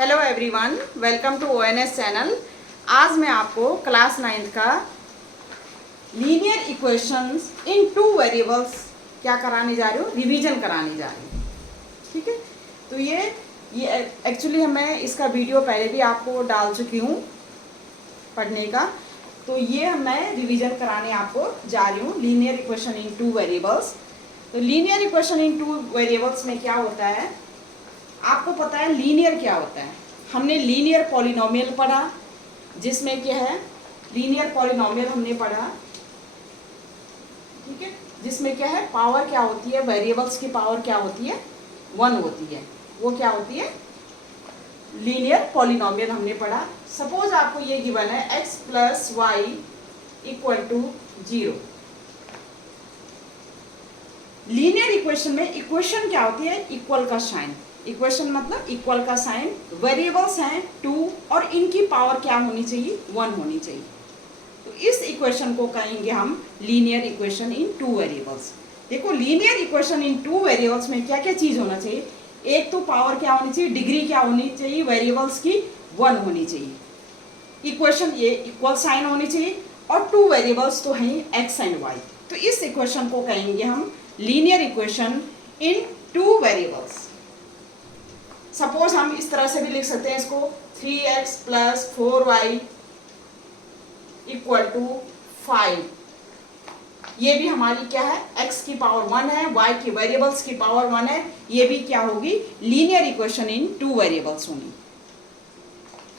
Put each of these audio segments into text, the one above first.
Hello everyone, welcome to ONS channel. आज मैं आपको क्लास 9th का linear equations in two variables क्या कराने जा रही हूँ, रिवीजन कराने जा रही हूँ। ठीक है, तो ये एक्चुअली मैं इसका वीडियो पहले भी आपको डाल चुकी हूँ पढ़ने का। तो ये मैं रिवीजन कराने आपको जा रही हूँ, linear equation in two variables. तो linear equation in two variables में क्या होता है, आपको पता है लीनियर क्या होता है। हमने लीनियर पॉलिनोमियल पढ़ा, जिसमें क्या है, लीनियर पॉलिनोमियल हमने पढ़ा। ठीक है, जिसमें क्या है, पावर क्या होती है, वेरिएबल्स की पावर क्या होती है, 1 होती है। वो क्या होती है, लीनियर पॉलिनोमियल हमने पढ़ा। सपोज आपको ये गिवन है x + y = 0। लीनियर इक्वेशन में इक्वेशन क्या होती है, इक्वल का साइन। इक्वेशन मतलब इक्वल का साइन। वेरिएबल्स हैं 2 और इनकी पावर क्या होनी चाहिए, 1 होनी चाहिए। तो इस इक्वेशन को कहेंगे हम linear equation in two variables. देखो, linear equation in two variables में क्या क्या चीज होना चाहिए। एक तो पावर क्या होनी चाहिए, डिग्री क्या होनी चाहिए, वेरिएबल्स की 1 होनी चाहिए। इक्वेशन ये इक्वल साइन होनी चाहिए और 2 वेरिएबल्स तो हैं x एंड y। तो इस इक्वेशन को कहेंगे हम linear equation in two variables. Suppose हम इस तरह से भी लिख सकते हैं इसको, 3x + 4y = 5। ये भी हमारी क्या है, x की पावर 1 है, y की वेरिएबल्स की पावर 1 है। ये भी क्या होगी, linear equation in two variables होगी।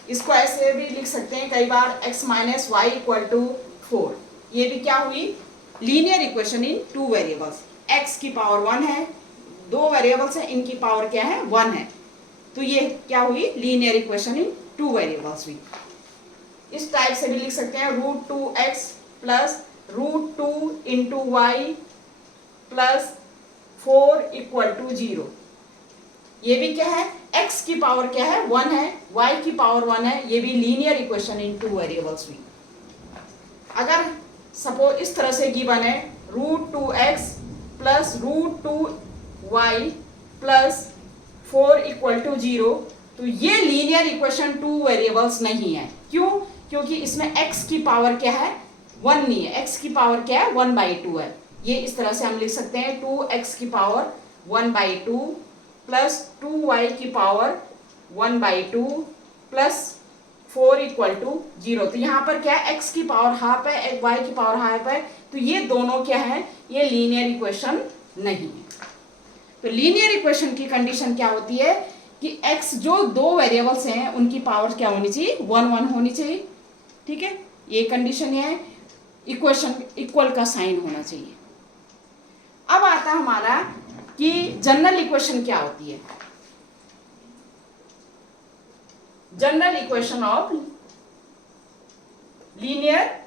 इसको ऐसे भी लिख सकते हैं कई बार, x - y = 4। ये भी क्या हुई, linear equation in two variables. x की पावर 1 है, 2 वेरिएबल्स हैं, इनकी पावर क्या है, 1 है। तो ये क्या हुई, linear equation in two variables हुई। इस टाइप से भी लिख सकते हैं, √2x + √2 × y + 4 = 0। ये भी क्या है, x की पावर क्या है, 1 है, y की पावर 1 है। ये भी linear equation in two variables हुई। अगर सपोज इस तरह से गिवन है, √2x + √2y + 4 = 0, तो ये लीनियर इक्वेशन टू वेरिएबल्स नहीं है। क्यों? क्योंकि इसमें x की पावर क्या है, 1 नहीं है। x की पावर क्या है, 1/2 है। ये इस तरह से हम लिख सकते हैं, 2x की पावर 1/2 + 2y की पावर 1/2 + 4 = 0। तो यहाँ पर क्या है, x की पावर हाफ है, y की पावर हाफ है। तो ये दोनों क्या है, ये लीनियर इक्वेशन नहीं है। तो लीनियर इक्वेशन की कंडीशन क्या होती है कि x जो 2 वेरिएबल्स हैं उनकी पावर क्या होनी चाहिए, 1 होनी चाहिए। ठीक है, ये कंडीशन है। इक्वेशन इक्वल का साइन होना चाहिए। अब आता हमारा कि जनरल इक्वेशन क्या होती है। General equation of linear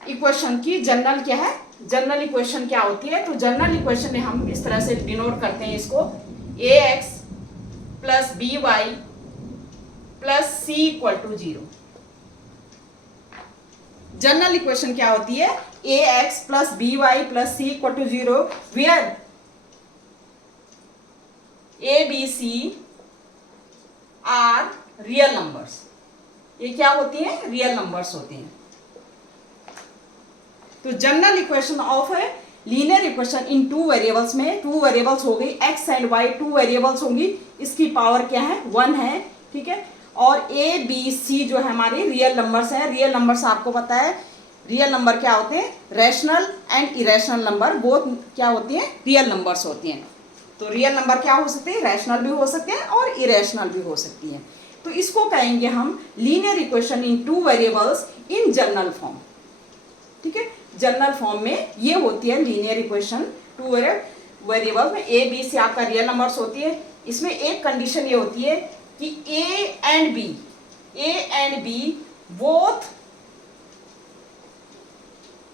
equation की जनरल क्या है, जनरल इक्वेशन क्या होती है। तो जनरल इक्वेशन में हम इस तरह से डिनोट करते हैं इसको, ax + by + c = 0। General equation क्या होती है, ax + by + c = 0, where a b c are real numbers. ये क्या होती हैं, रियल नंबर्स होती हैं। तो general equation of linear equation in two variables में 2 वेरिएबल्स हो गई, x एंड y 2 वेरिएबल्स होंगी, इसकी पावर क्या है, 1 है। ठीक है, और a b c जो है हमारे रियल नंबर्स हैं। रियल नंबर्स आपको पता है, रियल नंबर क्या होते हैं, rational and irrational number, both क्या होती हैं, रियल नंबर्स होती हैं। तो रियल नंबर क्या हो सकते हैं, रैशनल भी हो सकते हैं और इरेशनल भी हो सकती हैं। तो इसको कहेंगे हम linear equation in two variables in general form. ठीक है, जनरल फॉर्म में ये होती है लीनियर इक्वेशन टू वेरिएबल में। a b c आपका रियल नंबर्स होती है। इसमें एक कंडीशन ये होती है कि a and b both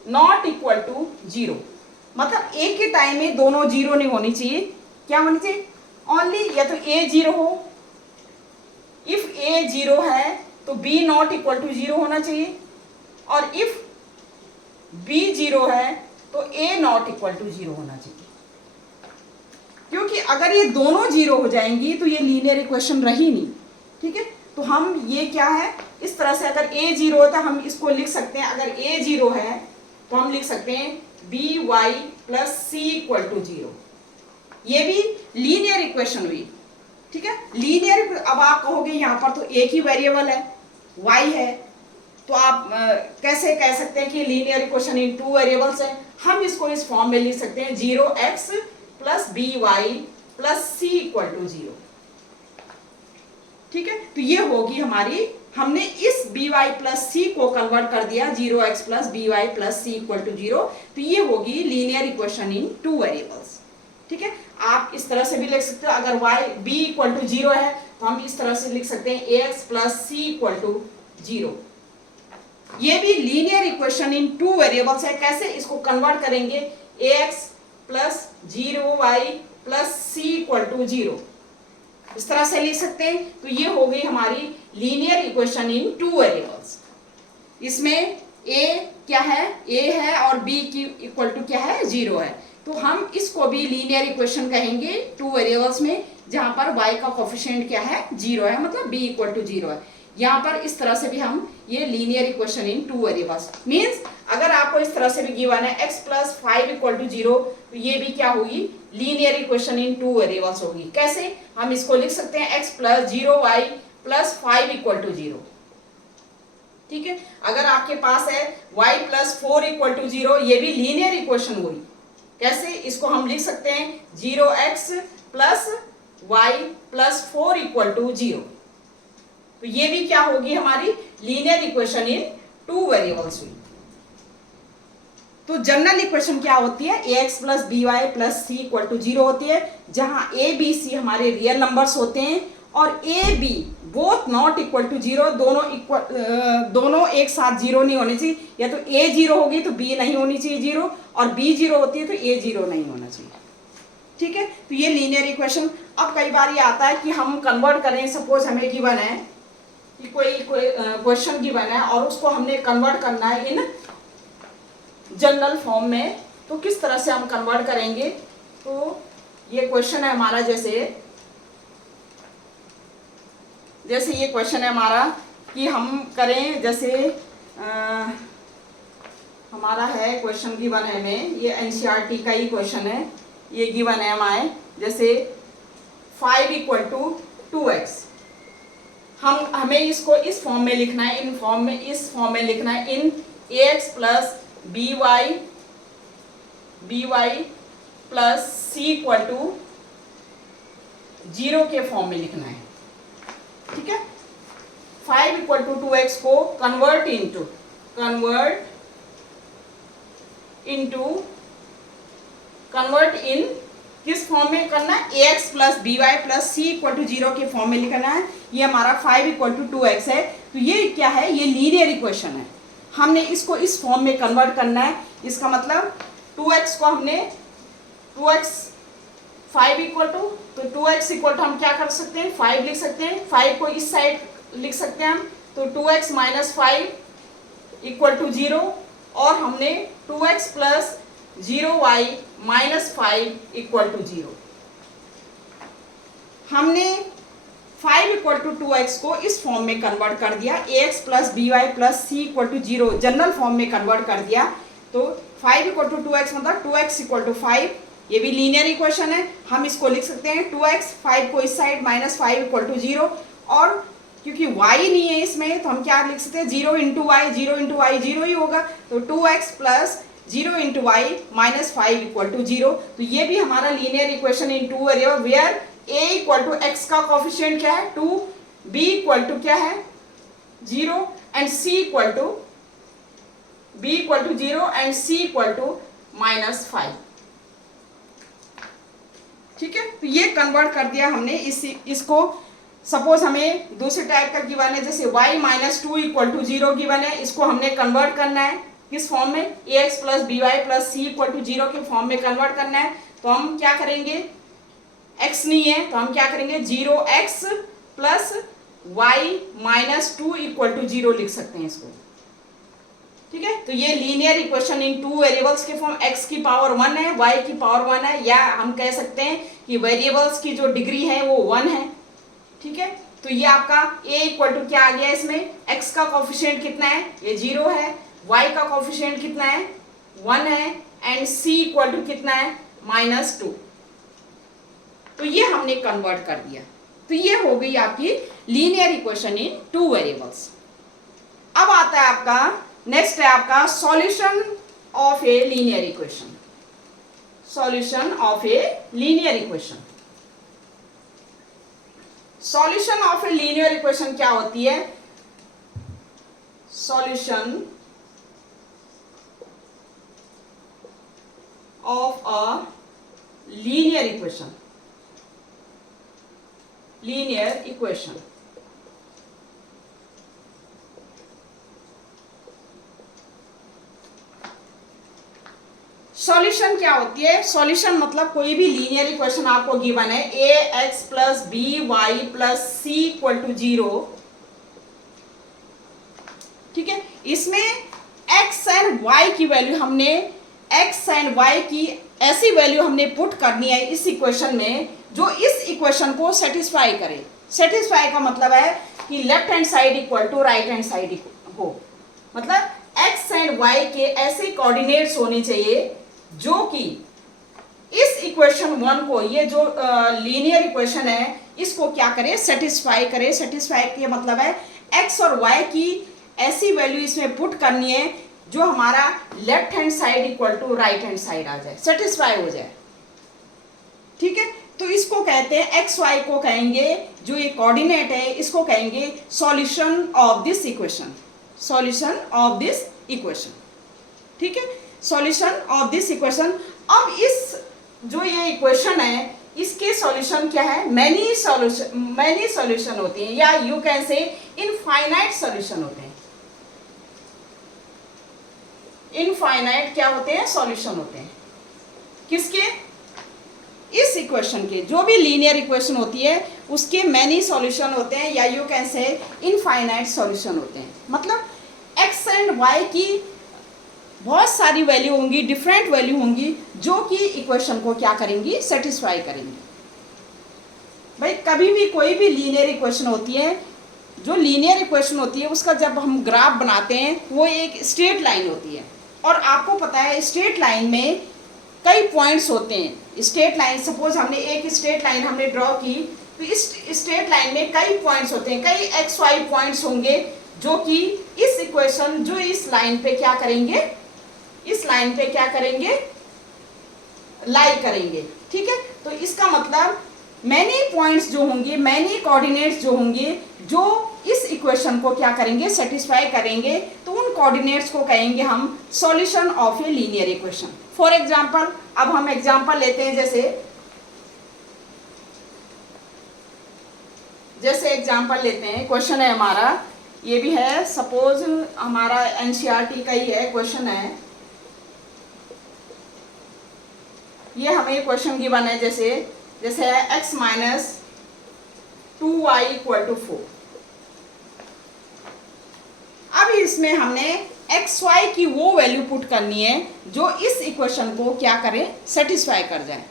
not equal to 0। मतलब एक ही टाइम में दोनों 0 नहीं होनी चाहिए। क्या होनी चाहिए, ओनली या तो a 0 हो, इफ a 0 है तो b नॉट इक्वल टू 0 होना चाहिए, और इफ b 0 है तो a नॉट इक्वल टू 0 होना चाहिए। क्योंकि अगर ये दोनों 0 हो जाएंगी तो ये लीनियर इक्वेशन रही नहीं। ठीक है, तो हम ये क्या है, इस तरह से अगर a 0 होता है हम इसको लिख सकते हैं, अगर a 0 है तो हम लिख सकते हैं by plus c equal to 0। ये भी लीनियर इक्वेशन हुई, ठीक है। लीनियर, अब आप कहोगे यहाँ पर तो एक ही वेरिएबल है y है, तो आप कैसे कह सकते हैं कि linear equation in two variables है। हम इसको इस फॉर्म में लिख सकते हैं 0x plus by plus c equal to 0, ठीक है। तो ये होगी हमारी, हमने इस by प्लस c को कन्वर्ट कर दिया 0x plus by plus c equal to 0, तो ये होगी linear equation in two variables, ठीक है। आप इस तरह से भी लिख सकते हो, अगर b इक्वल टू 0 है तो हम इस तरह से लिख सकते हैं ax plus c equal to 0। ये भी linear equation in two variables है। कैसे इसको कन्वर्ट करेंगे, ax plus 0y plus c equal to 0, इस तरह से लिख सकते हैं। तो ये हो गई हमारी linear equation in two variables. इसमें a क्या है, a है और b की इक्वल टू क्या है, 0 है, तो हम इसको भी लीनियर इक्वेशन कहेंगे टू वेरिएबल्स में, जहां पर y का कोफिशिएंट क्या है, 0 है, मतलब b इक्वल टू 0 है। यहाँ पर इस तरह से भी हम ये linear equation in two variables means, अगर आपको इस तरह से भी गिवन है x प्लस 5 इक्वल टू 0, तो ये भी क्या होगी, linear equation in two variables होगी। कैसे, हम इसको लिख सकते हैं x plus 0y plus 5 equal to 0, ठीक है। अगर आपके पास है y प्लस 4 इक्वल टू 0, ये भी लीनियर इक्वेशन हुई। कैसे, इसको हम लिख सकते हैं 0x plus y plus 4 equal to 0, तो ये भी क्या होगी हमारी linear equation in two variables हुई। तो जनरल इक्वेशन क्या होती है, ax plus by plus c equal to 0 होती है, जहां a b c हमारे रियल नंबर्स होते हैं और a b both not equal to 0, दोनों एक साथ 0 नहीं होने चाहिए, या तो a 0 होगी तो b नहीं होनी चाहिए 0, और b 0 होती है तो a 0 नहीं होना चाहिए, ठीक है। तो ये लीनियर इक्वेशन। अब कई बार ये आता है कि हम कन्वर्ट करें, सपोज हमें गिवन है कि कोई क्वेश्चन गिवन है और उसको हमने कन्वर्ट करना है इन जनरल फॉर्म में, तो किस तरह से हम कन्वर्ट करेंगे। तो ये क्वेश्चन है हमारा, जैसे ये क्वेश्चन है हमारा कि हम करें, जैसे हमारा है क्वेश्चन गिवन है हमें, ये एनसीईआरटी का ही क्वेश्चन है, ये गिवन है हमारे, जैसे 5 इक्वल टू 2x, हमें इसको इस फॉर्म में लिखना है, इस फॉर्म में लिखना है, in ax plus by plus c equal to 0 के फॉर्म में लिखना है, ठीक है। 5 इक्वल टू 2x को कन्वर्ट इन किस फॉर्म में करना है, ax plus by plus c equal to 0 के फॉर्म में लिखना है। ये हमारा 5 इक्वल टू 2x है, तो ये क्या है, ये लीनियर इक्वेशन है, हमने इसको इस फॉर्म में कन्वर्ट करना है। इसका मतलब 2x को हमने 2x 5 इक्वल टू, तो 2x इक्वल टू हम क्या कर सकते हैं, 5 लिख सकते हैं, 5 को इस साइड लिख सकते हैं हम, तो 2x माइनस 5 इक्वल टू 0, और हमने 2x plus 0y minus 5 equal to 0। हमने 5 इक्वल टू 2x को इस फॉर्म में कन्वर्ट कर दिया, ax plus by plus c equal to 0 general form में कन्वर्ट कर दिया, तो 5 इक्वल टू 2x मतलब 2x इक्वल टू 5, ये भी लीनियर इक्वेशन है। हम इसको लिख सकते हैं 2x, 5 को इस साइड माइनस 5 इक्वल टू 0, और क्योंकि y नहीं है इसमें तो हम क्या लिख सकते हैं, 0 इंटू वाई, 0 ही होगा, तो 2x plus 0 into Y minus 5 equal to 0। तो ये भी हमारा linear equation in two variable where a equal to x का कोफिशिएंट क्या है 2, b इक्वल टू क्या है 0 and c equal to b equal to 0 and c equal to minus 5, ठीक है। तो ये कन्वर्ट कर दिया हमने। इसको सपोज हमें दूसरे टाइप का गिवन है, जैसे y minus 2 equal to 0 given है, इसको हमने कन्वर्ट करना है किस फॉर्म में, ax plus by plus c equal to 0 के फॉर्म में कन्वर्ट करना है। तो हम क्या करेंगे, x नहीं है तो हम क्या करेंगे 0x plus y minus 2 equal to 0 लिख सकते हैं इसको, ठीक है। तो ये linear equation in two variables के फॉर्म, x की पावर 1 है, y की पावर 1 है, या हम कह सकते हैं कि वेरिएबल्स की जो डिग्री है वो 1 है, ठीक है। तो ये आपका a इक्वल टू क्या आ गया, इसमें x का कोफिशिएंट कितना है, ये 0 है, y का कोफिशिएंट कितना है, 1 है, एंड c इक्वल टू कितना है, -2। तो ये हमने कन्वर्ट कर दिया। तो ये हो गई आपकी लीनियर इक्वेशन इन 2 वेरिएबल्स। अब आता है आपका नेक्स्ट है आपका solution of a linear equation. Solution of a linear equation. Solution of a linear equation क्या होती है? Solution of a linear equation. Linear equation solution क्या होती है? सॉल्यूशन मतलब कोई भी लीनियर इक्वेशन आपको गिवन है, ax plus b y plus c equal to 0, ठीक है। इसमें x एंड y की वैल्यू हमने x एंड y की ऐसी वैल्यू हमने पुट करनी है इस इक्वेशन में जो इस इक्वेशन को सेटिस्फाई करे। सेटिस्फाई का मतलब है कि left hand side equal to right hand side हो, मतलब x एंड y के ऐसे कोऑर्डिनेट्स होने चाहिए जो कि इस इक्वेशन 1 को, ये जो लीनियर इक्वेशन है, इसको क्या करे, सेटिस्फाई करे। सेटिस्फाई का मतलब है x और y की ऐसी वैल्यू इसमें पुट करनी है जो हमारा left hand side equal to right hand side आ जाए, सेटिस्फाई हो जाए, ठीक है। तो इसको कहते हैं, एक्स वाई को कहेंगे, जो ये कोऑर्डिनेट है इसको कहेंगे solution of this equation. Solution of this equation, ठीक है, सॉल्यूशन ऑफ दिस इक्वेशन। अब इस जो ये इक्वेशन है इसके सॉल्यूशन क्या है? मैनी सॉल्यूशन होते हैं, या you can say infinite solution होते हैं। इनफाइनाइट क्या होते हैं? सॉल्यूशन होते हैं। किसके? इस इक्वेशन के। जो भी लीनियर इक्वेशन होती है उसके मैनी सॉल्यूशन होते हैं, या you can say infinite solution होते हैं। मतलब एक्स एंड वाई की बहुत सारी वैल्यू होंगी, डिफरेंट वैल्यू होंगी जो कि इक्वेशन को क्या करेंगी? सेटिस्फाई करेंगी। भाई कभी भी कोई भी लीनियर इक्वेशन होती है, जो लीनियर इक्वेशन होती है उसका जब हम ग्राफ बनाते हैं वो एक स्ट्रेट लाइन होती है, और आपको पता है स्ट्रेट लाइन में कई पॉइंट्स होते हैं। स्ट्रेट लाइन, सपोज हमने एक स्ट्रेट लाइन हमने ड्रॉ की, तो इस स्ट्रेट लाइन में कई पॉइंट्स होते हैं, कई एक्स वाई पॉइंट्स होंगे जो कि इस इक्वेशन, जो इस लाइन पे क्या करेंगे, इस लाइन पे क्या करेंगे? लाई करेंगे, ठीक है। तो इसका मतलब मैनी पॉइंट्स जो होंगे, मैनी कोऑर्डिनेट्स जो होंगे जो इस इक्वेशन को क्या करेंगे? सेटिस्फाई करेंगे, तो उन कोऑर्डिनेट्स को कहेंगे हम solution of a linear equation. For example, अब हम एग्जांपल लेते हैं, जैसे एग्जांपल लेते हैं, क्वेश्चन है हमारा, ये भी है, सपोज हमारा एनसीईआरटी का ही है क्वेश्चन है, ये हमें क्वेश्चन गिवन है, जैसे है x minus 2y equal to 4। अब इसमें हमने एक्स वाई की वो वैल्यू पुट करनी है जो इस इक्वेशन को क्या करे? सेटिस्फाई कर जाए।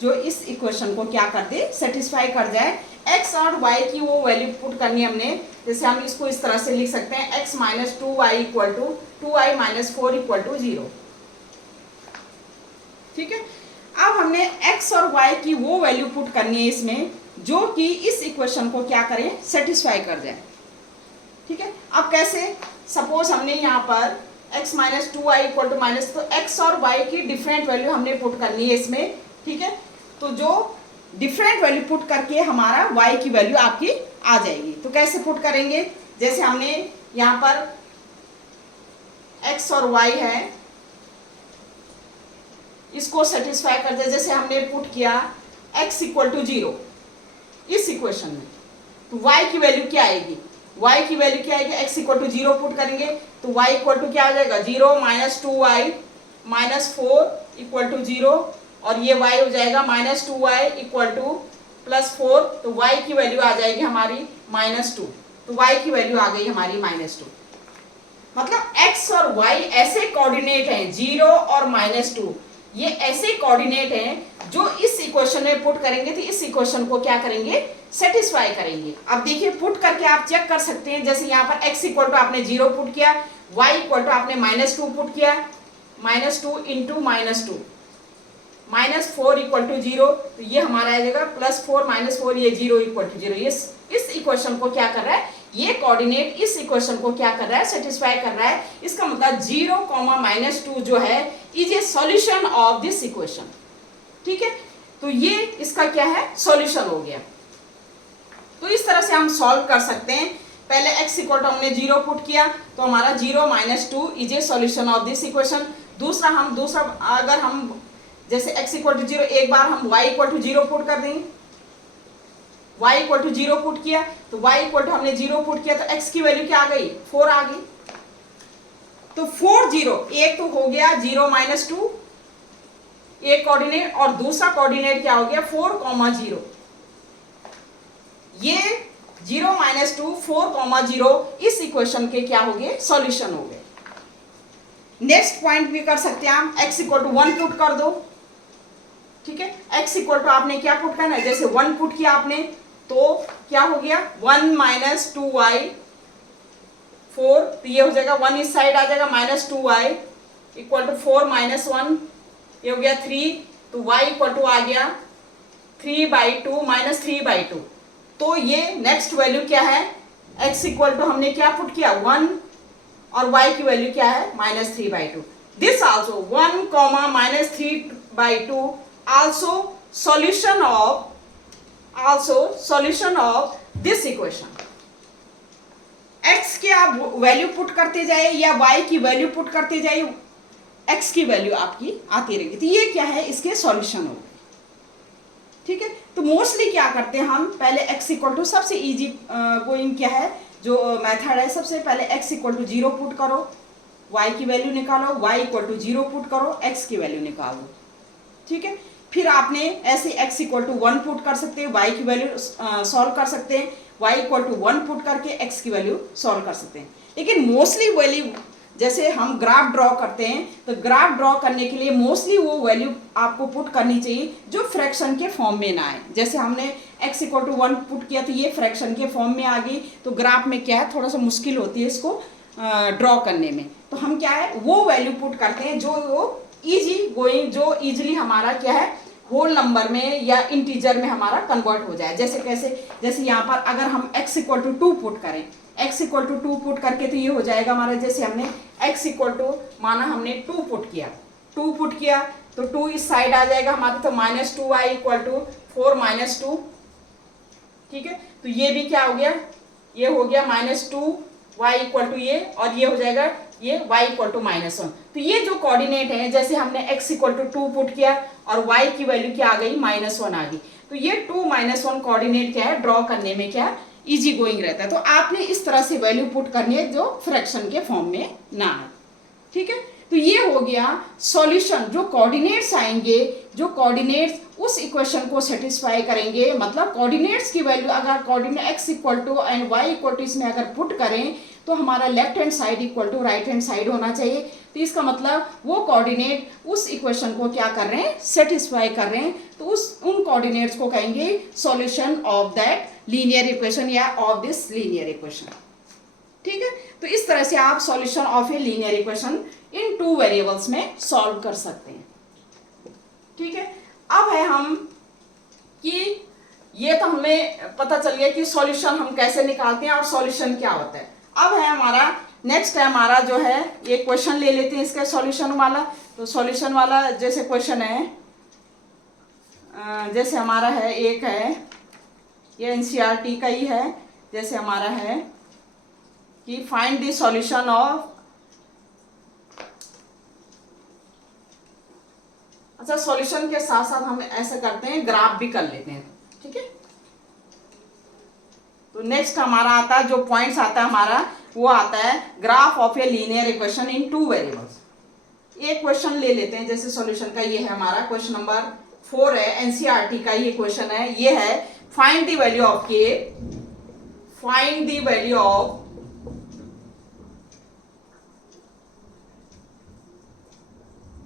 जो इस इक्वेशन को क्या कर दे? सेटिस्फाई कर जाए। एक्स और वाई की वो वैल्यू पुट करनी है हमने। जैसे हम इसको इस तरह से लिख सकते हैं, x minus 2y equal to 2y minus 4 equal to 0, ठीक है। अब हमने x और y की वो वैल्यू पुट करनी है इसमें जो कि इस इक्वेशन को क्या करें? सेटिस्फाई कर जाए, ठीक है। अब कैसे? सपोज हमने यहाँ पर x minus 2y equal to minus, तो x और y की डिफरेंट वैल्यू हमने पुट करनी है इसमें, ठीक है। तो जो डिफरेंट वैल्यू पुट करके हमारा y की वैल्यू आपकी आ जाएगी। तो कैसे पुट करेंगे? जैसे हमने यहाँ पर x और y है, इसको सेटिस्फाई कर दे। जैसे हमने पुट किया x इक्वल टू 0 इस इक्वेशन में, तो y की वैल्यू क्या आएगी? y की वैल्यू क्या आएगी? x इक्वल टू 0 पुट करेंगे तो y इक्वल टू क्या आ जाएगा? 0 minus 2y minus 4 equal to 0, और ये y हो जाएगा minus 2y equal two plus 4, तो y की वैल्यू आ जाएगी हमारी -2। तो y की वैल्यू आ गई हमारी -2। मतलब x और y ऐसे कोऑर्डिनेट हैं, 0 और -2, ये ऐसे कोऑर्डिनेट हैं जो इस इक्वेशन में पुट करेंगे तो इस इक्वेशन को क्या करेंगे? सेटिस्फाई करेंगे। अब देखिए पुट करके आप चेक कर सकते हैं, जैसे यहाँ पर x इक्वल टू आपने 0 पुट किया, y इक्वल टू आपने -2 पुट किया, -2 इंटू -2 -4 इक्वल टू 0, तो ये हमारा आ जाएगा +4 -4, ये 0 इक्वल टू 0। इस इक्वेशन को क्या कर रहा है, ये कोऑर्डिनेट इस इक्वेशन को क्या कर रहा है, सेटिस्फाई कर रहा है। इसका मतलब 0, -2 जो है is a solution of this equation. ठीक है, तो ये इसका क्या है, सॉल्यूशन हो गया। तो इस तरह से हम सॉल्व कर सकते हैं। पहले x इक्वल टू हमने 0 पुट किया, तो हमारा 0 - 2 is a solution of this equation. दूसरा अगर हम जैसे x इक्वल टू 0, एक बार हम y इक्वल टू 0 पुट कर देंगे, y इक्वल टू 0 पुट किया, तो y इक्वल टू हमने 0 पुट किया, तो x की वैल्यू क्या आ गई, 4 आ गई। तो 4 0, एक तो हो गया 0 - 2 एक कोऑर्डिनेट, और दूसरा कोऑर्डिनेट क्या हो गया 4, 0। ये 0 - 2 4, 0 इस इक्वेशन के क्या हो गए, सॉल्यूशन हो गए। नेक्स्ट पॉइंट भी कर सकते हैं हम, x इक्वल टू 1 पुट कर दो। ठीक है, x इक्वल टू आपने क्या पुट करना है, जैसे 1 पुट किया आपने, तो क्या हो गया 1 - 2y 4, तो ये हो जाएगा 1 इस साइड आ जाएगा, -2y इक्वल टू 4 - 1, ये हो गया 3, तो y इक्वल टू आ गया 3/2 -3/2। तो ये नेक्स्ट वैल्यू क्या है, x इक्वल टू हमने क्या पुट किया 1, और y की वैल्यू क्या है -3/2। This also 1, -3/2 also solution of this equation. x के आप वैल्यू पुट करते जाए या y की वैल्यू पुट करते जाए, x की वैल्यू आपकी आती रहेगी, तो ये क्या है, इसके सॉल्यूशन हो गए। ठीक है, तो मोस्टली क्या करते हैं हम, पहले x इक्वल टू सबसे इजी गोइंग क्या है, जो मेथड है, सबसे पहले x इक्वल टू 0 पुट करो, y की वैल्यू निकालो, y इक्वल टू 0 पुट करो, x की वैल्यू निकालो। ठीक है, फिर आपने ऐसे x इक्वल टू 1 पुट कर सकते हैं, y की वैल्यू सॉल्व कर सकते हैं, y इक्वल टू 1 पुट करके x की वैल्यू सॉल्व कर सकते हैं। लेकिन मोस्टली वैल्यू, जैसे हम ग्राफ ड्रॉ करते हैं, तो ग्राफ ड्रॉ करने के लिए मोस्टली वो वैल्यू आपको पुट करनी चाहिए जो फ्रैक्शन के फॉर्म में ना आए। जैसे हमने x इक्वल टू 1 पुट किया, तो ये फ्रैक्शन के फॉर्म में आ गई, तो ग्राफ में क्या है, थोड़ा सा मुश्किल होती है इसको ड्रॉ करने में। तो हम क्या है, वो वैल्यू पुट करते हैं जो वो इजी गोइंग, जो इजीली हमारा क्या है, होल नंबर में या इंटीजर में हमारा कन्वर्ट हो जाए। जैसे कैसे, जैसे यहाँ पर अगर हम x इक्वल टू 2 पुट करें, x इक्वल टू 2 पुट करके, तो ये हो जाएगा हमारा, जैसे हमने x इक्वल टू माना हमने 2 पुट किया, 2 पुट किया, तो 2 इस साइड आ जाएगा हमारा, तो -2y इक्वल टू 4 - 2। ठीक है, तो ये भी क्या हो गया, ये हो गया -2y इक्वल टू ये, और ये हो जाएगा ये y इक्वल टू -1। तो ये जो कोऑर्डिनेट है, जैसे हमने x इक्वल टू 2 पुट किया और y की वैल्यू क्या आ गई, -1 आ गई, तो ये 2 - 1 कोऑर्डिनेट क्या है, ड्रॉ करने में क्या इजी गोइंग रहता है। तो आपने इस तरह से वैल्यू पुट करनी है जो फ्रैक्शन के फॉर्म में ना आए। ठीक है, तो ये हो गया सॉल्यूशन। जो कोऑर्डिनेट्स आएंगे, जो कोऑर्डिनेट्स उस इक्वेशन को सेटिस्फाई करेंगे, मतलब कोऑर्डिनेट्स की वैल्यू अगर coordinate x equal to and y equal to इसमें अगर पुट करें, तो हमारा left hand side equal to right hand side होना चाहिए। तो इसका मतलब वो कोऑर्डिनेट उस इक्वेशन को क्या कर रहे हैं, सेटिस्फाई कर रहे हैं, तो उन कोऑर्डिनेट्स को कहेंगे solution of that linear equation या ऑफ दिस लीनियर इक्वेशन। ठीक है, तो इस तरह से आप solution of a linear equation in 2 variables में सॉल्व कर सकते हैं। ठीक है, अब है हम कि ये तो हमें पता चल गया कि सॉल्यूशन हम कैसे निकालते हैं और सॉल्यूशन क्या होता है। अब है हमारा नेक्स्ट है हमारा जो है, ये क्वेश्चन ले लेते हैं इसका सॉल्यूशन वाला। तो सॉल्यूशन वाला जैसे क्वेश्चन है, जैसे हमारा है, एक है ये एनसीईआरटी का ही है, जैसे हमारा है कि फाइंड द सॉल्यूशन ऑफ, अच्छा सॉल्यूशन के साथ साथ हम ऐसा करते हैं, ग्राफ भी कर लेते हैं। ठीक है, तो नेक्स्ट हमारा आता है, जो पॉइंट्स आता है हमारा, वो आता है graph of a linear equation in 2 variables. एक क्वेश्चन ले लेते हैं, जैसे सॉल्यूशन का ये है हमारा क्वेश्चन नंबर 4 है, एनसीईआरटी का ये क्वेश्चन है। ये है फाइंड द वैल्यू ऑफ के, फाइंड द वैल्यू ऑफ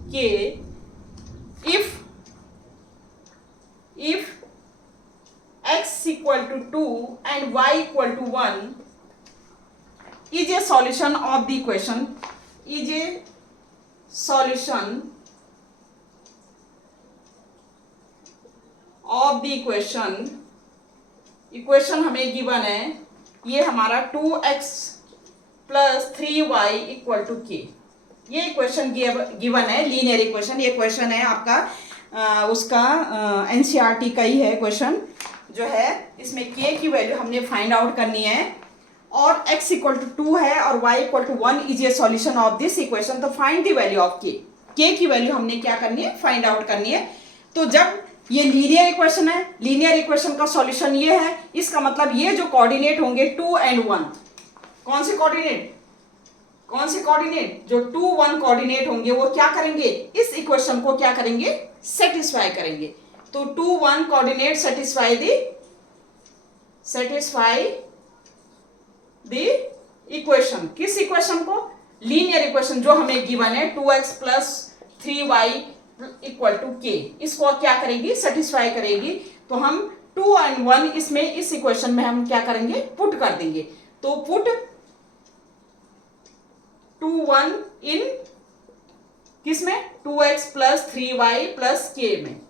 के if x equal to 2 and y equal to 1 is a solution of the equation, is a solution of the equation हमें given है, ये हमारा 2x plus 3y equal to k, ये equation given है, linear equation. ये question है आपका उसका एनसीईआरटी का ही है क्वेश्चन जो है। इसमें k की वैल्यू हमने फाइंड आउट करनी है और x इक्वल टू 2 है और y equal to 1 is a solution of this equation. तो find the value of k, k की वैल्यू हमने क्या करनी है, फाइंड आउट करनी है। तो जब ये लीनियर इक्वेशन है, लीनियर इक्वेशन का सॉल्यूशन ये है, इसका मतलब ये जो कोऑर्डिनेट होंगे 2 and 1, कौन से कोऑर्डिनेट, कौन से कोऑर्डिनेट, जो 2, 1 कोऑर्डिनेट होंगे वो क्या करेंगे, इस इक्वेशन को क्या करेंगे, सेटिस्फाई करेंगे। तो 2, 1 कोऑर्डिनेट सेटिस्फाई द इक्वेशन, किस इक्वेशन को, लीनियर इक्वेशन जो हमें गिवन है 2x plus 3y equal to k, इसको क्या करेगी, सेटिस्फाई करेगी। तो हम 2 and 1 इसमें इस इक्वेशन में हम क्या करेंगे, पुट कर देंगे। तो पुट 2, 1 इन किसमें, 2x plus 3y plus k में,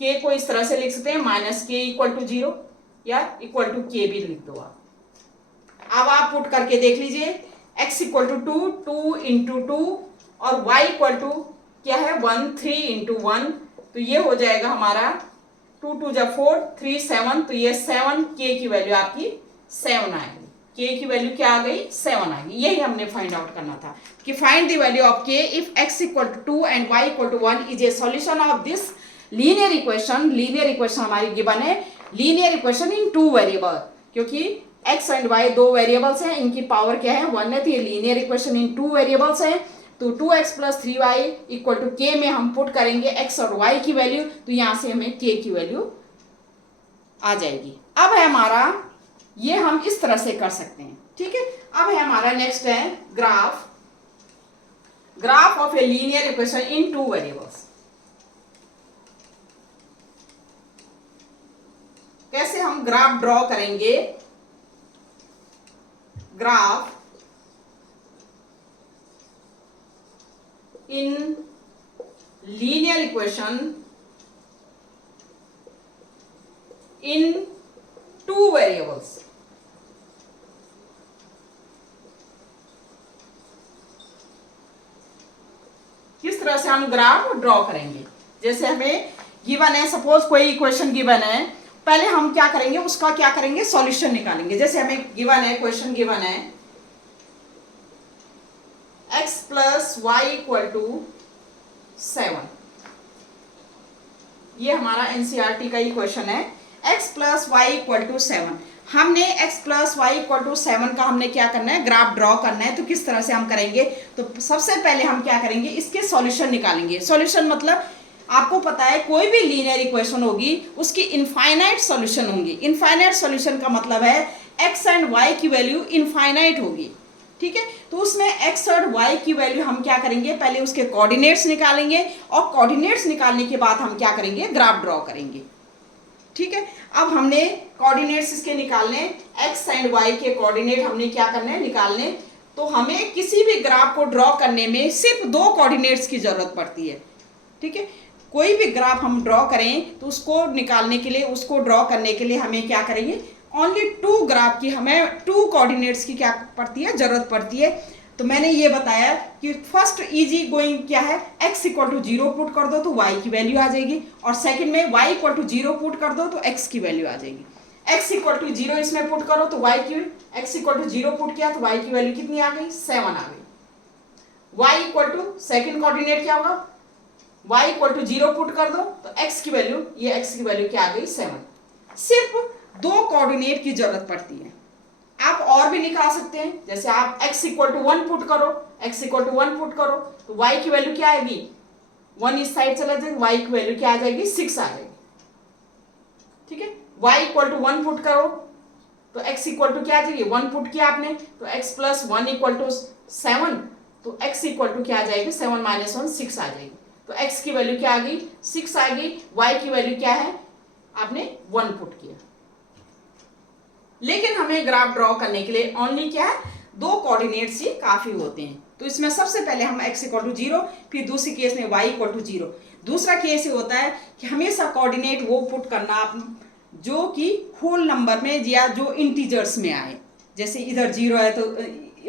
k को इस तरह से लिख सकते हैं माइनस k इक्वल टू 0 या इक्वल टू k भी लिख दो आप। अब आप पुट करके देख लीजिए, x इक्वल टू 2, 2 इंटू 2 और y इक्वल टू क्या है 1, 3 इंटू 1, तो ये हो जाएगा हमारा 2, 2 जा 4, 3, 7, तो ये 7, k की वैल्यू आपकी 7 आएगी, k की वैल्यू क्या आ गई, 7 आ गई। यही हमने फाइंड आउट करना था कि find the value of k if x equal to 2 and y equal to 1 is a solution of this linear equation. Linear equation हमारी गिवन है, लीनियर इक्वेशन इन 2 वेरिएबल, क्योंकि x एंड y 2 वेरिएबल्स हैं, इनकी power क्या है 1 है, तो ये लीनियर इक्वेशन इन 2 वेरिएबल्स है। तो 2x plus 3y equal to k में हम पुट करेंगे x और y की वैल्यू, तो यहां से हमें k की वैल्यू आ जाएगी। अब है हमारा, ये हम इस तरह से कर सकते हैं, ठीक है। अब है हमारा नेक्स्ट है graph of a linear equation in 2 variables. कैसे हम ग्राफ ड्रॉ करेंगे, graph in linear equation in 2 variables। किस तरह से हम ग्राफ ड्रॉ करेंगे, जैसे हमें गिवन है, सपोज कोई इक्वेशन गिवन है, पहले हम क्या करेंगे, उसका क्या करेंगे, सॉल्यूशन निकालेंगे। जैसे हमें गिवन है, क्वेश्चन गिवन है x plus y equal to 7, ये हमारा एनसीईआरटी का ही क्वेश्चन है, x plus y equal to 7। हमने x plus y equal to 7 का हमने क्या करना है, ग्राफ ड्रॉ करना है। तो किस तरह से हम करेंगे, तो सबसे पहले हम क्या करेंगे, इसके सॉल्यूशन निकालेंगे। सॉल्यूशन मतलब आपको पता है कोई भी लीनियर इक्वेशन होगी उसकी इनफाइनाइट सॉल्यूशन होंगी। इनफाइनाइट सॉल्यूशन का मतलब है x एंड y की वैल्यू इनफाइनाइट होगी, ठीक है। तो उसमें x और y की वैल्यू हम क्या करेंगे, पहले उसके कोऑर्डिनेट्स निकालेंगे और कोऑर्डिनेट्स निकालने के बाद हम क्या करेंगे, ग्राफ ड्रॉ करेंगे, ठीक है। अब हमने कोऑर्डिनेट्स इसके निकालने, x एंड y के कोऑर्डिनेट हमने क्या करने, निकालने। तो हमें किसी भी ग्राफ को ड्रॉ करने में सिर्फ 2 कोऑर्डिनेट्स की जरूरत पड़ती है, ठीक है। कोई भी ग्राफ हम ड्रॉ करें तो उसको निकालने के लिए, उसको ड्रॉ करने के लिए हमें क्या करेंगे, ओनली 2 ग्राफ की, हमें 2 कोऑर्डिनेट्स की क्या पड़ती है, जरूरत पड़ती है। तो मैंने ये बताया कि फर्स्ट इजी गोइंग क्या है, x इक्वल टू 0 पुट कर दो तो y की वैल्यू आ जाएगी, और सेकंड में y इक्वल टू 0 पुट कर दो तो x की वैल्यू आ जाएगी। x इक्वल टू 0 इसमें पुट करो तो y की, x इक्वल टू 0 पुट किया तो y की वैल्यू कितनी आ गई, 7 आ गई। y equal to second coordinate क्या होगा, y इक्वल टू 0 पुट कर दो तो x की वैल्यू, ये x की वैल्यू क्या आ गई, 7। सिर्फ 2 कोऑर्डिनेट की जरूरत पड़ती है। आप और भी निकाल सकते हैं, जैसे आप x इक्वल टू 1 पुट करो, x इक्वल टू 1 पुट करो तो y की वैल्यू क्या आएगी, 1 इस साइड चला जाएगा, y की वैल्यू क्या आ जाएगी, 6 आ जाएगी, ठीक है। y इक्वल टू 1 पुट करो तो x इक्वल टू क्या आ जाएगी, 1 पुट किया आपने तो x प्लस 1 इक्वल टू 7, तो x इक्वल टू क्या आ जाएगी, 7 माइनस 1 6 आ जाएगी। तो x की वैल्यू क्या आ गई, 6 आ गई। y की वैल्यू क्या है, आपने 1 पुट किया, लेकिन हमें ग्राफ ड्रॉ करने के लिए ओनली क्या है, 2 कोऑर्डिनेट्स ही काफी होते हैं। तो इसमें सबसे पहले हम x इक्वल टू 0, फिर दूसरे केस में y इक्वल टू 0। दूसरा केस ये होता है कि हमेशा कोऑर्डिनेट वो पुट करना आप जो कि होल नंबर में या जो इंटीजर्स में आए। जैसे इधर 0 है तो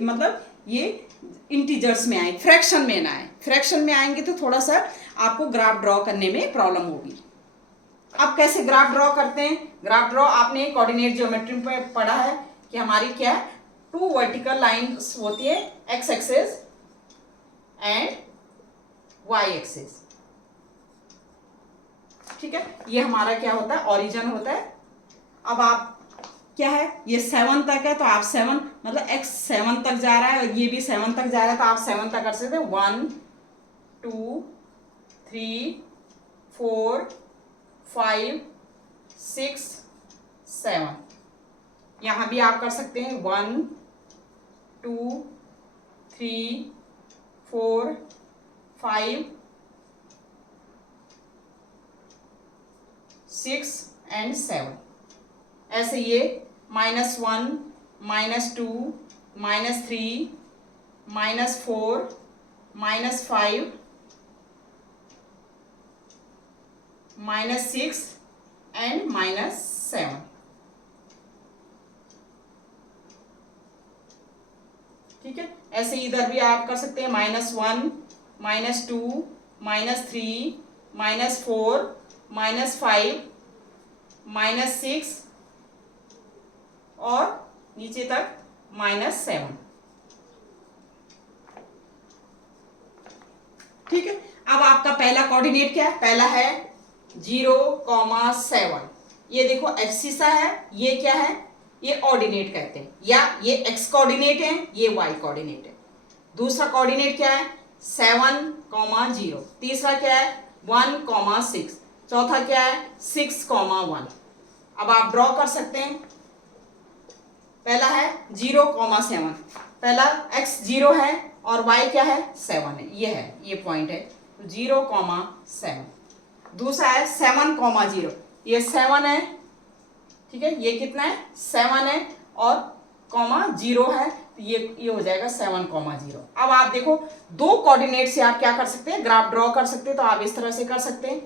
मतलब ये इंटीजर्स में आए, फ्रैक्शन में ना आए। फ्रैक्शन में आएंगे तो थोड़ा सा आपको ग्राफ ड्रॉ करने में प्रॉब्लम होगी। अब कैसे ग्राफ ड्रॉ करते हैं? ग्राफ ड्रॉ आपने कोऑर्डिनेट ज्योमेट्री में पढ़ा है कि हमारी क्या है, 2 वर्टिकल लाइंस होती है, x axis and y axis. ठीक है, ये हमारा क्या होता है, ओरिजिन होता है। अब आप क्या है, ये 7 तक है तो आप 7 मतलब x 7 तक जा रहा है और ये भी 7 तक जा रहा है तो आप 7 तक कर सकते हैं। 1 2 3 4 5 6 7। यहां भी आप कर सकते हैं 1 2 3 4 5 6 एंड 7। ऐसे ये -1 -2 -3 -4 -5 -6 एंड -7। ठीक है, ऐसे इधर भी आप कर सकते हैं -1 -2 -3 -4 -5 -6 और नीचे तक -7। ठीक है, अब आपका पहला कोऑर्डिनेट क्या है? पहला है 0,7। ये देखो एब्सिसा है, ये क्या है, ये ऑर्डिनेट कहते हैं, या ये x कोऑर्डिनेट है, ये y कोऑर्डिनेट है। दूसरा कोऑर्डिनेट क्या है? 7,0। तीसरा क्या है? 1,6। चौथा क्या है? 6,1। अब आप ड्रॉ कर सकते हैं। पहला है 0,7, पहला x 0 है और y क्या है? 7 है, ये पॉइंट है 0,7। दूसरा है 7,0, ये 7 है। ठीक है, ये कितना है? 7 है और कॉमा 0 है, तो ये हो जाएगा 7,0। अब आप देखो 2 कोऑर्डिनेट से आप क्या कर सकते हैं, ग्राफ ड्रॉ कर सकते हैं। तो आप इस तरह से कर सकते हैं।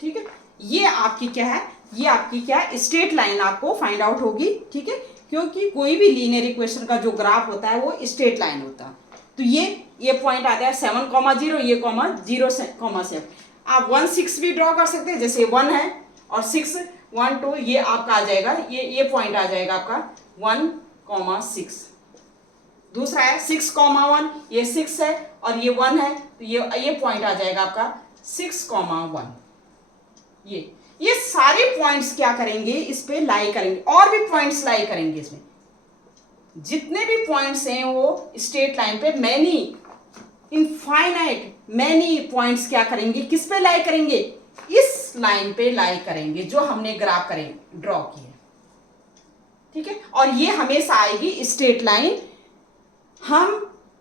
ठीक है, ये आपकी क्या है, ये आपकी क्या है, स्ट्रेट लाइन आपको फाइंड आउट होगी। ठीक है, क्योंकि कोई भी लीनियर इक्वेशन का जो ग्राफ होता है वो स्ट्रेट लाइन होता है। तो ये पॉइंट आता है 7,0, ये 0,7। आप 1 6 भी ड्रॉ कर सकते हैं, जैसे 1 है और 6 1 2, ये आपका आ जाएगा, ये पॉइंट आ जाएगा आपका 1,6। दूसरा है 6,1, ये 6 है और ये 1 है, तो ये पॉइंट आ जाएगा आपका 6,1। ये सारे पॉइंट्स क्या करेंगे, इस पे लाई करेंगे, और भी पॉइंट्स लाई करेंगे। इसमें जितने भी पॉइंट्स हैं वो स्ट्रेट लाइन पे मैनी पॉइंट्स क्या करेंगे, किस पे लाई करेंगे? इस लाइन पे लाई करेंगे जो हमने ग्राफ ड्रॉ की है। ठीक है, और ये हमेशा आएगी स्ट्रेट लाइन। हम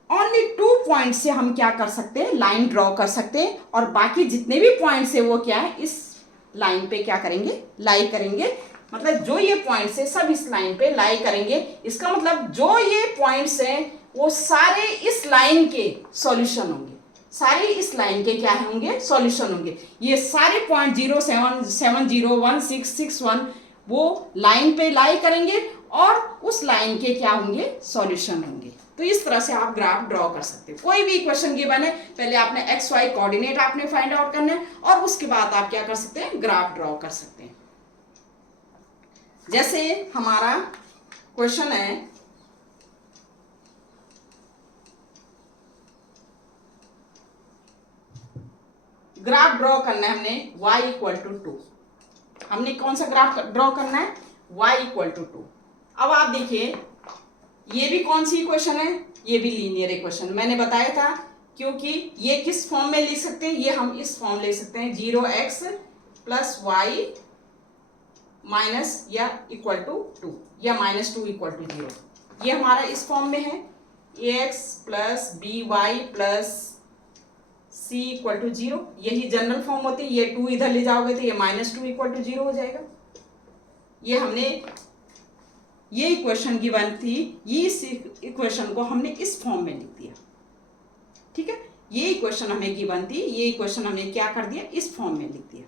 ओनली 2 पॉइंट से हम क्या कर सकते हैं, लाइन ड्रॉ कर सकते हैं, और बाकी जितने भी पॉइंट्स है वो क्या है, इस लाइन पे क्या करेंगे, लाई करेंगे। मतलब जो ये पॉइंट्स है सब इस लाइन पे लाई करेंगे। इसका मतलब जो ये पॉइंट्स हैं वो सारे इस लाइन के सॉल्यूशन होंगे, सारे इस लाइन के क्या होंगे, सॉल्यूशन होंगे। ये सारे पॉइंट 0 7 7 0 1 6 6 1 वो लाइन पे लाई करेंगे और उस लाइन के क्या होंगे, सॉल्यूशन होंगे। तो इस तरह से आप ग्राफ ड्रॉ कर सकते हैं। कोई भी इक्वेशन गिवन है, पहले आपने एक्स वाई कोऑर्डिनेट आपने फाइंड आउट करना है और उसके बाद आप क्या कर सकते हैं, ग्राफ ड्रॉ कर सकते हैं। जैसे हमारा क्वेश्चन है ग्राफ ड्रॉ करना है हमने y इक्वल टू 2। हमने कौन सा ग्राफ ड्रॉ करना है, y इक्वल टू 2। अब आप देखिए ये भी कौन सी इक्वेशन है, ये भी लीनियर इक्वेशन मैंने बताया था। क्योंकि ये किस फॉर्म में लिख सकते हैं, ये हम इस फॉर्म ले सकते हैं 0x प्लस वाई माइनस या इक्वल टू 2 या -2 इक्वल टू 0। ये हमारा इस फॉर्म में है। ax plus b y plus c equal to 0, यही जनरल फॉर्म होती है। ये 2 इधर ले जाओगे तो ये -2 इक्वल टू 0 हो जाएगा। ये हमने ये इक्वेशन गिवन थी, ये इस इक्वेशन को हमने इस फॉर्म में लिख दिया। ठीक है, ये इक्वेशन हमें गिवन थी, ये इक्वेशन हमने क्या कर दिया, इस फॉर्म में लिख दिया।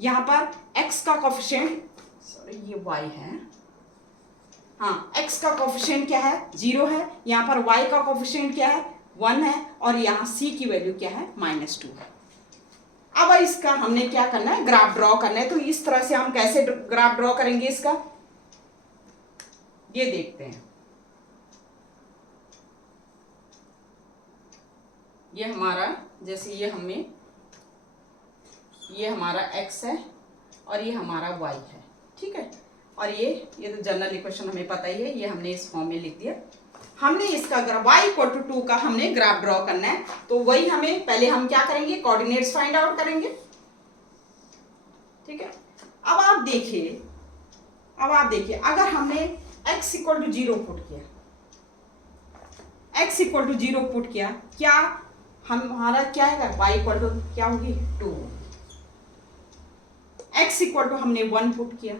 यहाँ पर x का कोफिशिएंट, सॉरी ये y है, हाँ x का कोफिशिएंट क्या है, 0 है। यहाँ पर y का कोफिशिएंट क्या है, 1 है। और यहाँ c की वैल्यू क्या है, -2 है। अब इसका हमने क्या करना है, ग्राफ ड्रॉ करना है। तो इस तरह से हम कैसे ग्राफ ड्रॉ करेंगे इसका, ये देखते हैं। ये हमारा, जैसे ये हमारा x है और ये हमारा y है। ठीक है, और ये तो जनरल इक्वेशन हमें पता ही है, ये हमने इस फॉर्म में लिख दिया। हमने इसका अगर y इक्वल टू 2 का हमने ग्राफ ड्रॉ करना है, तो वही हमें पहले हम क्या करेंगे, कोऑर्डिनेट्स फाइंड आउट करेंगे। ठीक है, अब आप देखिए अगर हमने x इक्वल टू 0 पुट किया, x इक्वल टू 0 पुट किया, क्या हमारा क्या है, y इक्वल टू क्या होगी, 2। x इक्वल टू हमने 1 पुट किया,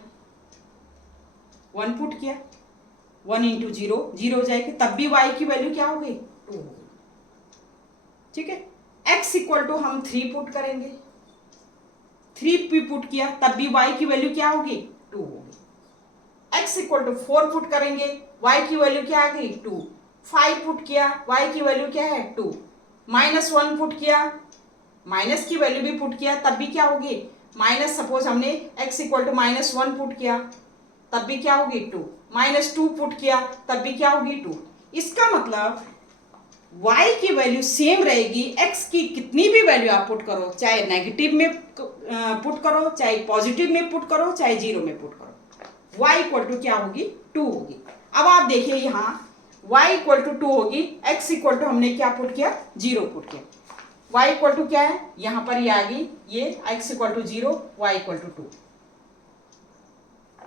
1 इंटू 0 हो जाएगी, तब भी y की वैल्यू क्या होगी, 2 होगी। ठीक है, x इक्वल टू हम 3 पुट करेंगे, 3 भी पुट किया, तब भी y की वैल्यू क्या होगी, 2 होगी। x इक्वल टू 4 पुट करेंगे, y की वैल्यू क्या आ गई, 2। 5 पुट किया, y की वैल्यू क्या है, 2। -1 पुट किया, माइनस की वैल्यू भी पुट किया, तब भी क्या होगी, माइनस, सपोज हमने x इक्वल टू -1 पुट किया, तब भी क्या होगी, 2। -2 पुट किया, तब भी क्या होगी, 2। इसका मतलब y की वैल्यू सेम रहेगी, x की कितनी भी वैल्यू आप पुट करो, चाहे नेगेटिव में पुट करो, चाहे पॉजिटिव में पुट करो, चाहे 0 में पुट करो, y इक्वल टू क्या होगी, 2 होगी। अब आप देखिए यहाँ y इक्वल टू 2 होगी, x इक्वल टू हमने क्या पुट किया, 0 पुट किया। y इक्वल टू क्या है, यहाँ पर ये आ गई, ये x equal to 0, y equal to 2।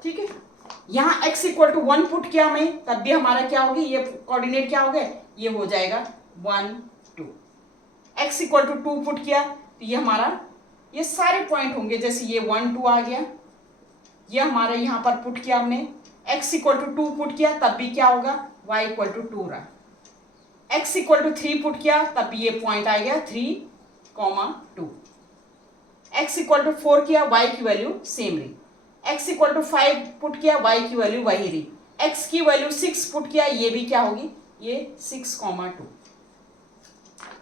ठीक है, यहाँ x इक्वल टू 1 पुट किया हमें, तब भी हमारा क्या होगी, ये कोऑर्डिनेट क्या हो गए, ये हो जाएगा 1 2। x इक्वल टू 2 पुट किया, तो ये हमारा, ये सारे पॉइंट होंगे, जैसे ये 1 2 आ गया, ये हमारा यहाँ पर पुट किया हमने, x इक्वल टू 2 पुट किया, तब भी क्या होगा, y इक्वल टू 2 रहा। x इक्वल टू 3 पुट किया, तब भी ये पॉइंट आ गया 3, 2। x इक्वल टू 4 किया, y की वैल्यू सेम रही। x इक्वल टू 5 पुट किया, y की वैल्यू वही रही। x की वैल्यू 6 पुट किया, ये भी क्या होगी, ये 6, 2।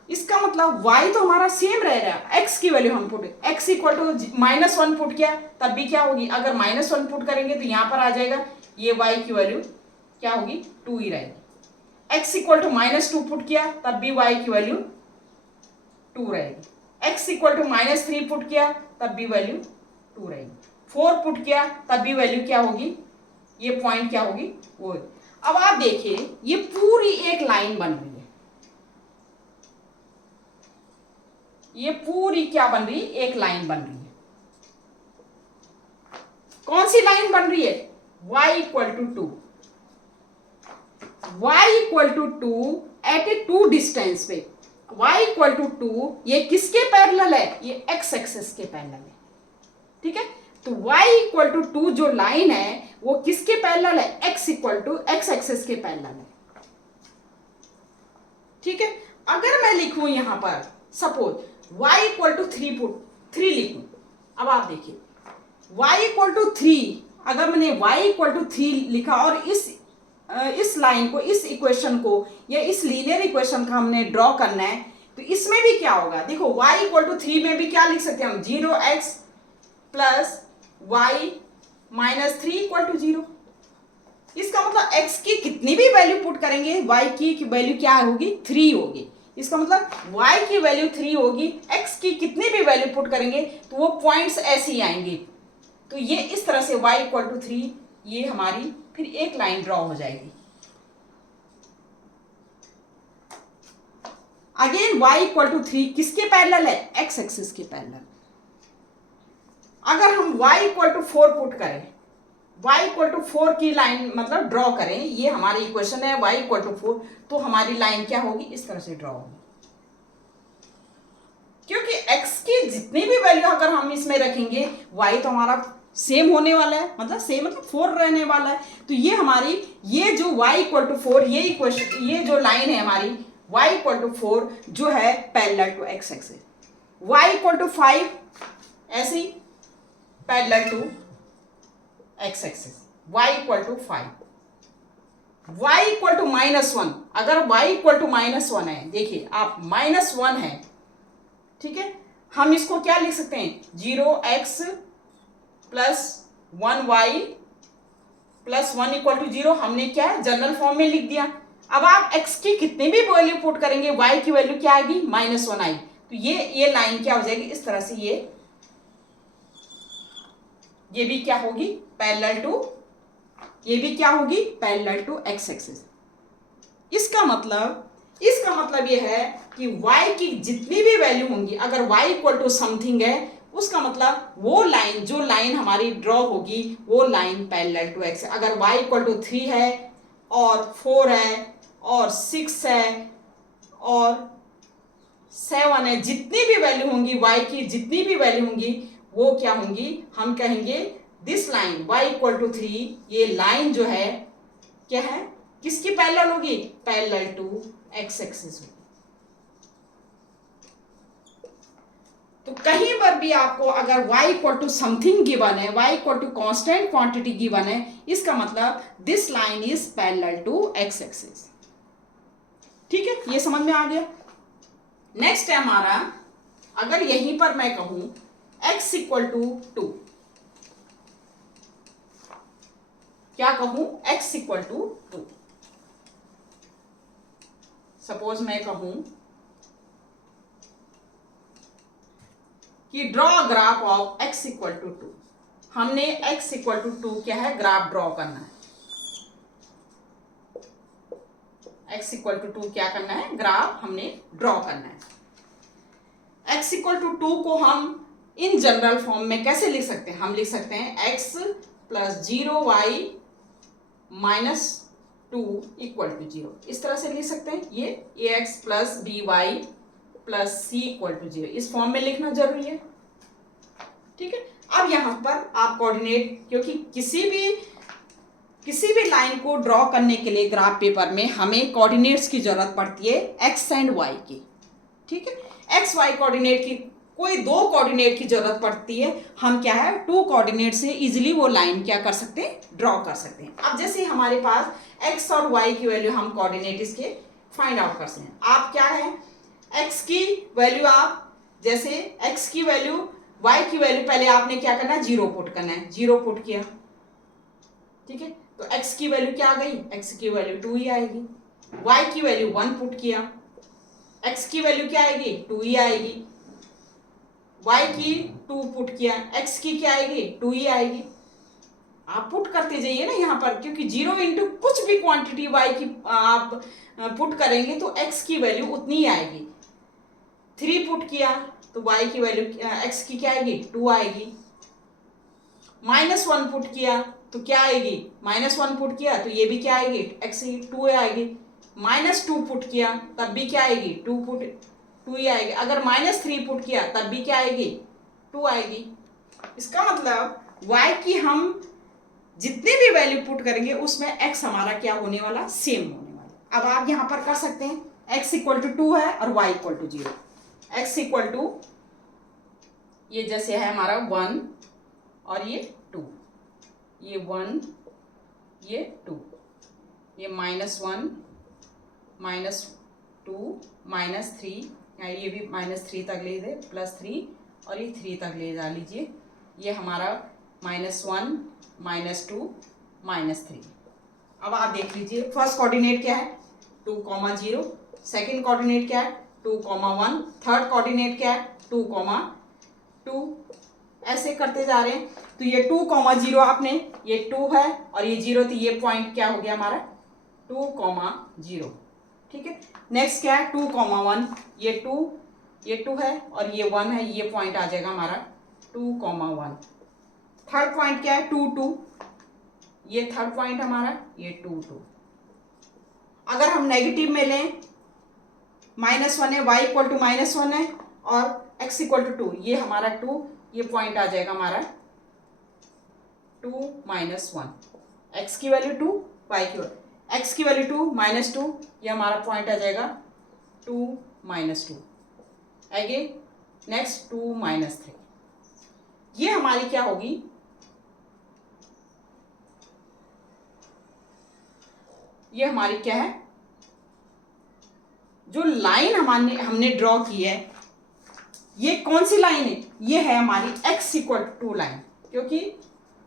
इसका मतलब y तो हमारा सेम रह रहा है, x की वैल्यू हम put, x equal to -1 put किया, तब भी क्या होगी, अगर -1 पुट करेंगे तो यहाँ पर आ जाएगा, ये y की वैल्यू क्या होगी, 2 ही रहेगी। x इक्वल टू -2 पुट किया, तब भी y की वैल्यू 2 रहेगी। x इक्वल टू -3 पुट किया, तब भी वैल्यू 2 रहेगी। 4 पुट किया, तब भी वैल्यू क्या होगी, ये पॉइंट क्या होगी, वो। अब आप देखिए, ये पूरी एक लाइन बन रही है, ये पूरी क्या बन रही है, एक लाइन बन रही है। कौन सी लाइन बन रही है, y equal to 2, y equal to 2 at a 2 distance पे। y इक्वल टू 2 ये किसके पैरेलल है, ये x एक्सिस के पैरेलल है। ठीक है, तो y इक्वल टू 2 जो लाइन है वो किसके पैरेलल है, x equal to x axis के पैरेलल है। ठीक है, अगर मैं लिखूं यहां पर, सपोज y इक्वल टू 3 लिखूं, अब आप देखिए y इक्वल टू 3, अगर मैंने y इक्वल टू 3 लिखा और इस लाइन को, इस इक्वेशन को, या इस लीनियर इक्वेशन का हमने ड्रॉ करना है, तो इसमें भी क्या होगा, देखो y इक्वल टू 3 में भी क्या लिख सकते हैं हम, 0x plus y minus 3 equal to 0। इसका मतलब x की कितनी भी वैल्यू पुट करेंगे, y की वैल्यू क्या होगी, 3 होगी। इसका मतलब y की वैल्यू 3 होगी, x की कितनी भी वैल्यू पुट करेंगे तो वो पॉइंट्स ऐसे ही आएंगे। तो ये इस तरह से y इक्वल टू 3, ये हमारी फिर एक लाइन ड्रॉ हो जाएगी। अगेन y इक्वल टू 3 किसके पैरेलल है, x एक्सिस के पैरेलल। अगर हम y इक्वल टू 4 पुट करें, y इक्वल टू 4 की लाइन मतलब ड्रॉ करें, ये हमारी इक्वेशन है y इक्वल टू 4, तो हमारी लाइन क्या होगी, इस तरह से ड्रॉ होगी। क्योंकि x की जितनी भी वैल्यू अगर हम इसमें रखेंगे y तो हमारा सेम होने वाला है, मतलब सेम मतलब 4 रहने वाला है। तो ये हमारी ये जो y इक्वल टू 4 ये इक्वेशन, ये जो लाइन है हमारी y इक्वल टू 4 जो है parallel to x axis, y equal to 5 ऐसे ही parallel to x axis, y equal to 5, y equal to -1, अगर y इक्वल टू -1 है, देखिए आप -1 है, ठीक है, हम इसको क्या लिख सकते हैं, 0x plus 1y plus 1 equal to 0, हमने क्या जनरल फॉर्म में लिख दिया। अब आप x की कितनी भी वैल्यू पुट करेंगे y की वैल्यू क्या आएगी, -1 आएगी। तो ये लाइन क्या हो जाएगी, इस तरह से ये भी क्या होगी पैरेलल टू, ये भी क्या होगी पैरेलल टू x एक्सिस। इसका मतलब ये है कि y की जितनी भी वैल्यू होंगी, अगर y इक्वल टू समथिंग है, उसका मतलब वो लाइन, जो लाइन हमारी ड्रॉ होगी वो लाइन पैरेलल टू x है। अगर y इक्वल टू 3 है और 4 है और 6 है और 7 है, जितनी भी वैल्यू होंगी y की, जितनी भी वैल्यू होंगी वो क्या होंगी, हम कहेंगे this line y equal to 3, ये लाइन जो है क्या है, किसकी पैरेलल होगी, पैरेलल टू x एक्सिस होगी। तो कहीं पर भी आपको अगर y equal to something given है, y equal to constant quantity given है, इसका मतलब this line is parallel to x axis. ठीक है, ये समझ में आ गया। नेक्स्ट है हमारा, अगर यहीं पर मैं कहूं x इक्वल टू 2, क्या कहूं, x इक्वल टू 2, सपोज मैं कहूं कि draw graph of x equal to 2, हमने x इक्वल टू 2 क्या है, ग्राफ ड्रॉ करना है। x इक्वल टू 2 क्या करना है, ग्राफ हमने ड्रॉ करना है। x इक्वल टू 2 को हम इन जनरल फॉर्म में कैसे लिख सकते हैं, हम लिख सकते हैं x plus 0y minus 2 equal to 0, इस तरह से लिख सकते हैं। ये ax plus by plus c equal to 0, इस फॉर्म में लिखना जरूरी है। ठीक है, अब यहां पर आप कोऑर्डिनेट, क्योंकि किसी भी लाइन को ड्रॉ करने के लिए ग्राफ पेपर में हमें कोऑर्डिनेट्स की जरूरत पड़ती है x एंड y की। ठीक है, x y कोऑर्डिनेट की कोई 2 कोऑर्डिनेट की जरूरत पड़ती है, हम क्या है 2 कोऑर्डिनेट से इजीली वो लाइन क्या कर सकते हैं, ड्रॉ कर सकते हैं। अब जैसे हमारे पास x और y की वैल्यू हम कोऑर्डिनेट इसके फाइंड आउट कर सकते हैं। आप क्या है, x की वैल्यू आप जैसे x की वैल्यू, y की वैल्यू पहले आपने क्या करना है, 0 पुट करना है, 0 पुट किया। ठीक है, तो x की वैल्यू क्या आ गई, x की वैल्यू 2 ही आएगी। y की वैल्यू 1 पुट किया, x की वैल्यू क्या आएगी, 2 ही आएगी। y की 2 पुट किया, x की क्या आएगी, 2 ही आएगी। आप पुट करते जाइए ना यहाँ पर, क्योंकि 0 इंटू कुछ भी क्वांटिटी y की आप पुट करेंगे तो x की वैल्यू उतनी ही आएगी। 3 पुट किया तो y की वैल्यू x की क्या आएगी, 2 आएगी। -1 पुट किया तो क्या आएगी, -1 पुट किया तो ये भी क्या आएगी, x की 2 आएगी। -2 पुट किया तब भी क्या आएगी, 2 ही आएगी। अगर -3 पुट किया तब भी क्या आएगी, 2 आएगी। इसका मतलब y की हम जितनी भी वैल्यू पुट करेंगे उसमें x हमारा क्या होने वाला, सेम होने वाला। अब आप यहां पर कर सकते हैं x इक्वल टू 2 है और y equal to 0। x equal to ये जैसे है हमारा 1 और ये 2, ये 1 ये 2, ये -1 -2 -3, ये भी -3 तक ले दे, +3 और ये 3 तक ले जा लीजिए। ये हमारा -1 -2 -3। अब आप देख लीजिए फर्स्ट कोऑर्डिनेट क्या है, 2, 0, सेकंड कोऑर्डिनेट क्या है, 2, 1, थर्ड कोऑर्डिनेट क्या है, 2, 2, ऐसे करते जा रहे हैं। तो ये 2, 0 आपने, ये 2 है और ये 0, तो ये पॉइंट क्या हो गया हमारा 2, 0। ठीक है, नेक्स्ट क्या है 2, 1, ये 2 है और ये 1 है, ये पॉइंट आ जाएगा हमारा 2, 1। थर्ड पॉइंट क्या है 2, 2, ये थर्ड पॉइंट हमारा, ये 2 2। अगर हम नेगेटिव में लें, -1 है, y इक्वल टू -1 है और x इक्वल टू 2, ये हमारा 2, ये पॉइंट आ जाएगा हमारा 2 -1। x की वैल्यू 2, y की वैल्यू, x की वैल्यू 2 -2, ये हमारा पॉइंट आ जाएगा 2 -2। अगेन नेक्स्ट 2 -3, ये हमारी क्या होगी, ये हमारी क्या है, जो लाइन हमने ड्रॉ की है, ये कौन सी लाइन है, ये है हमारी x इक्वल टू 2 लाइन, क्योंकि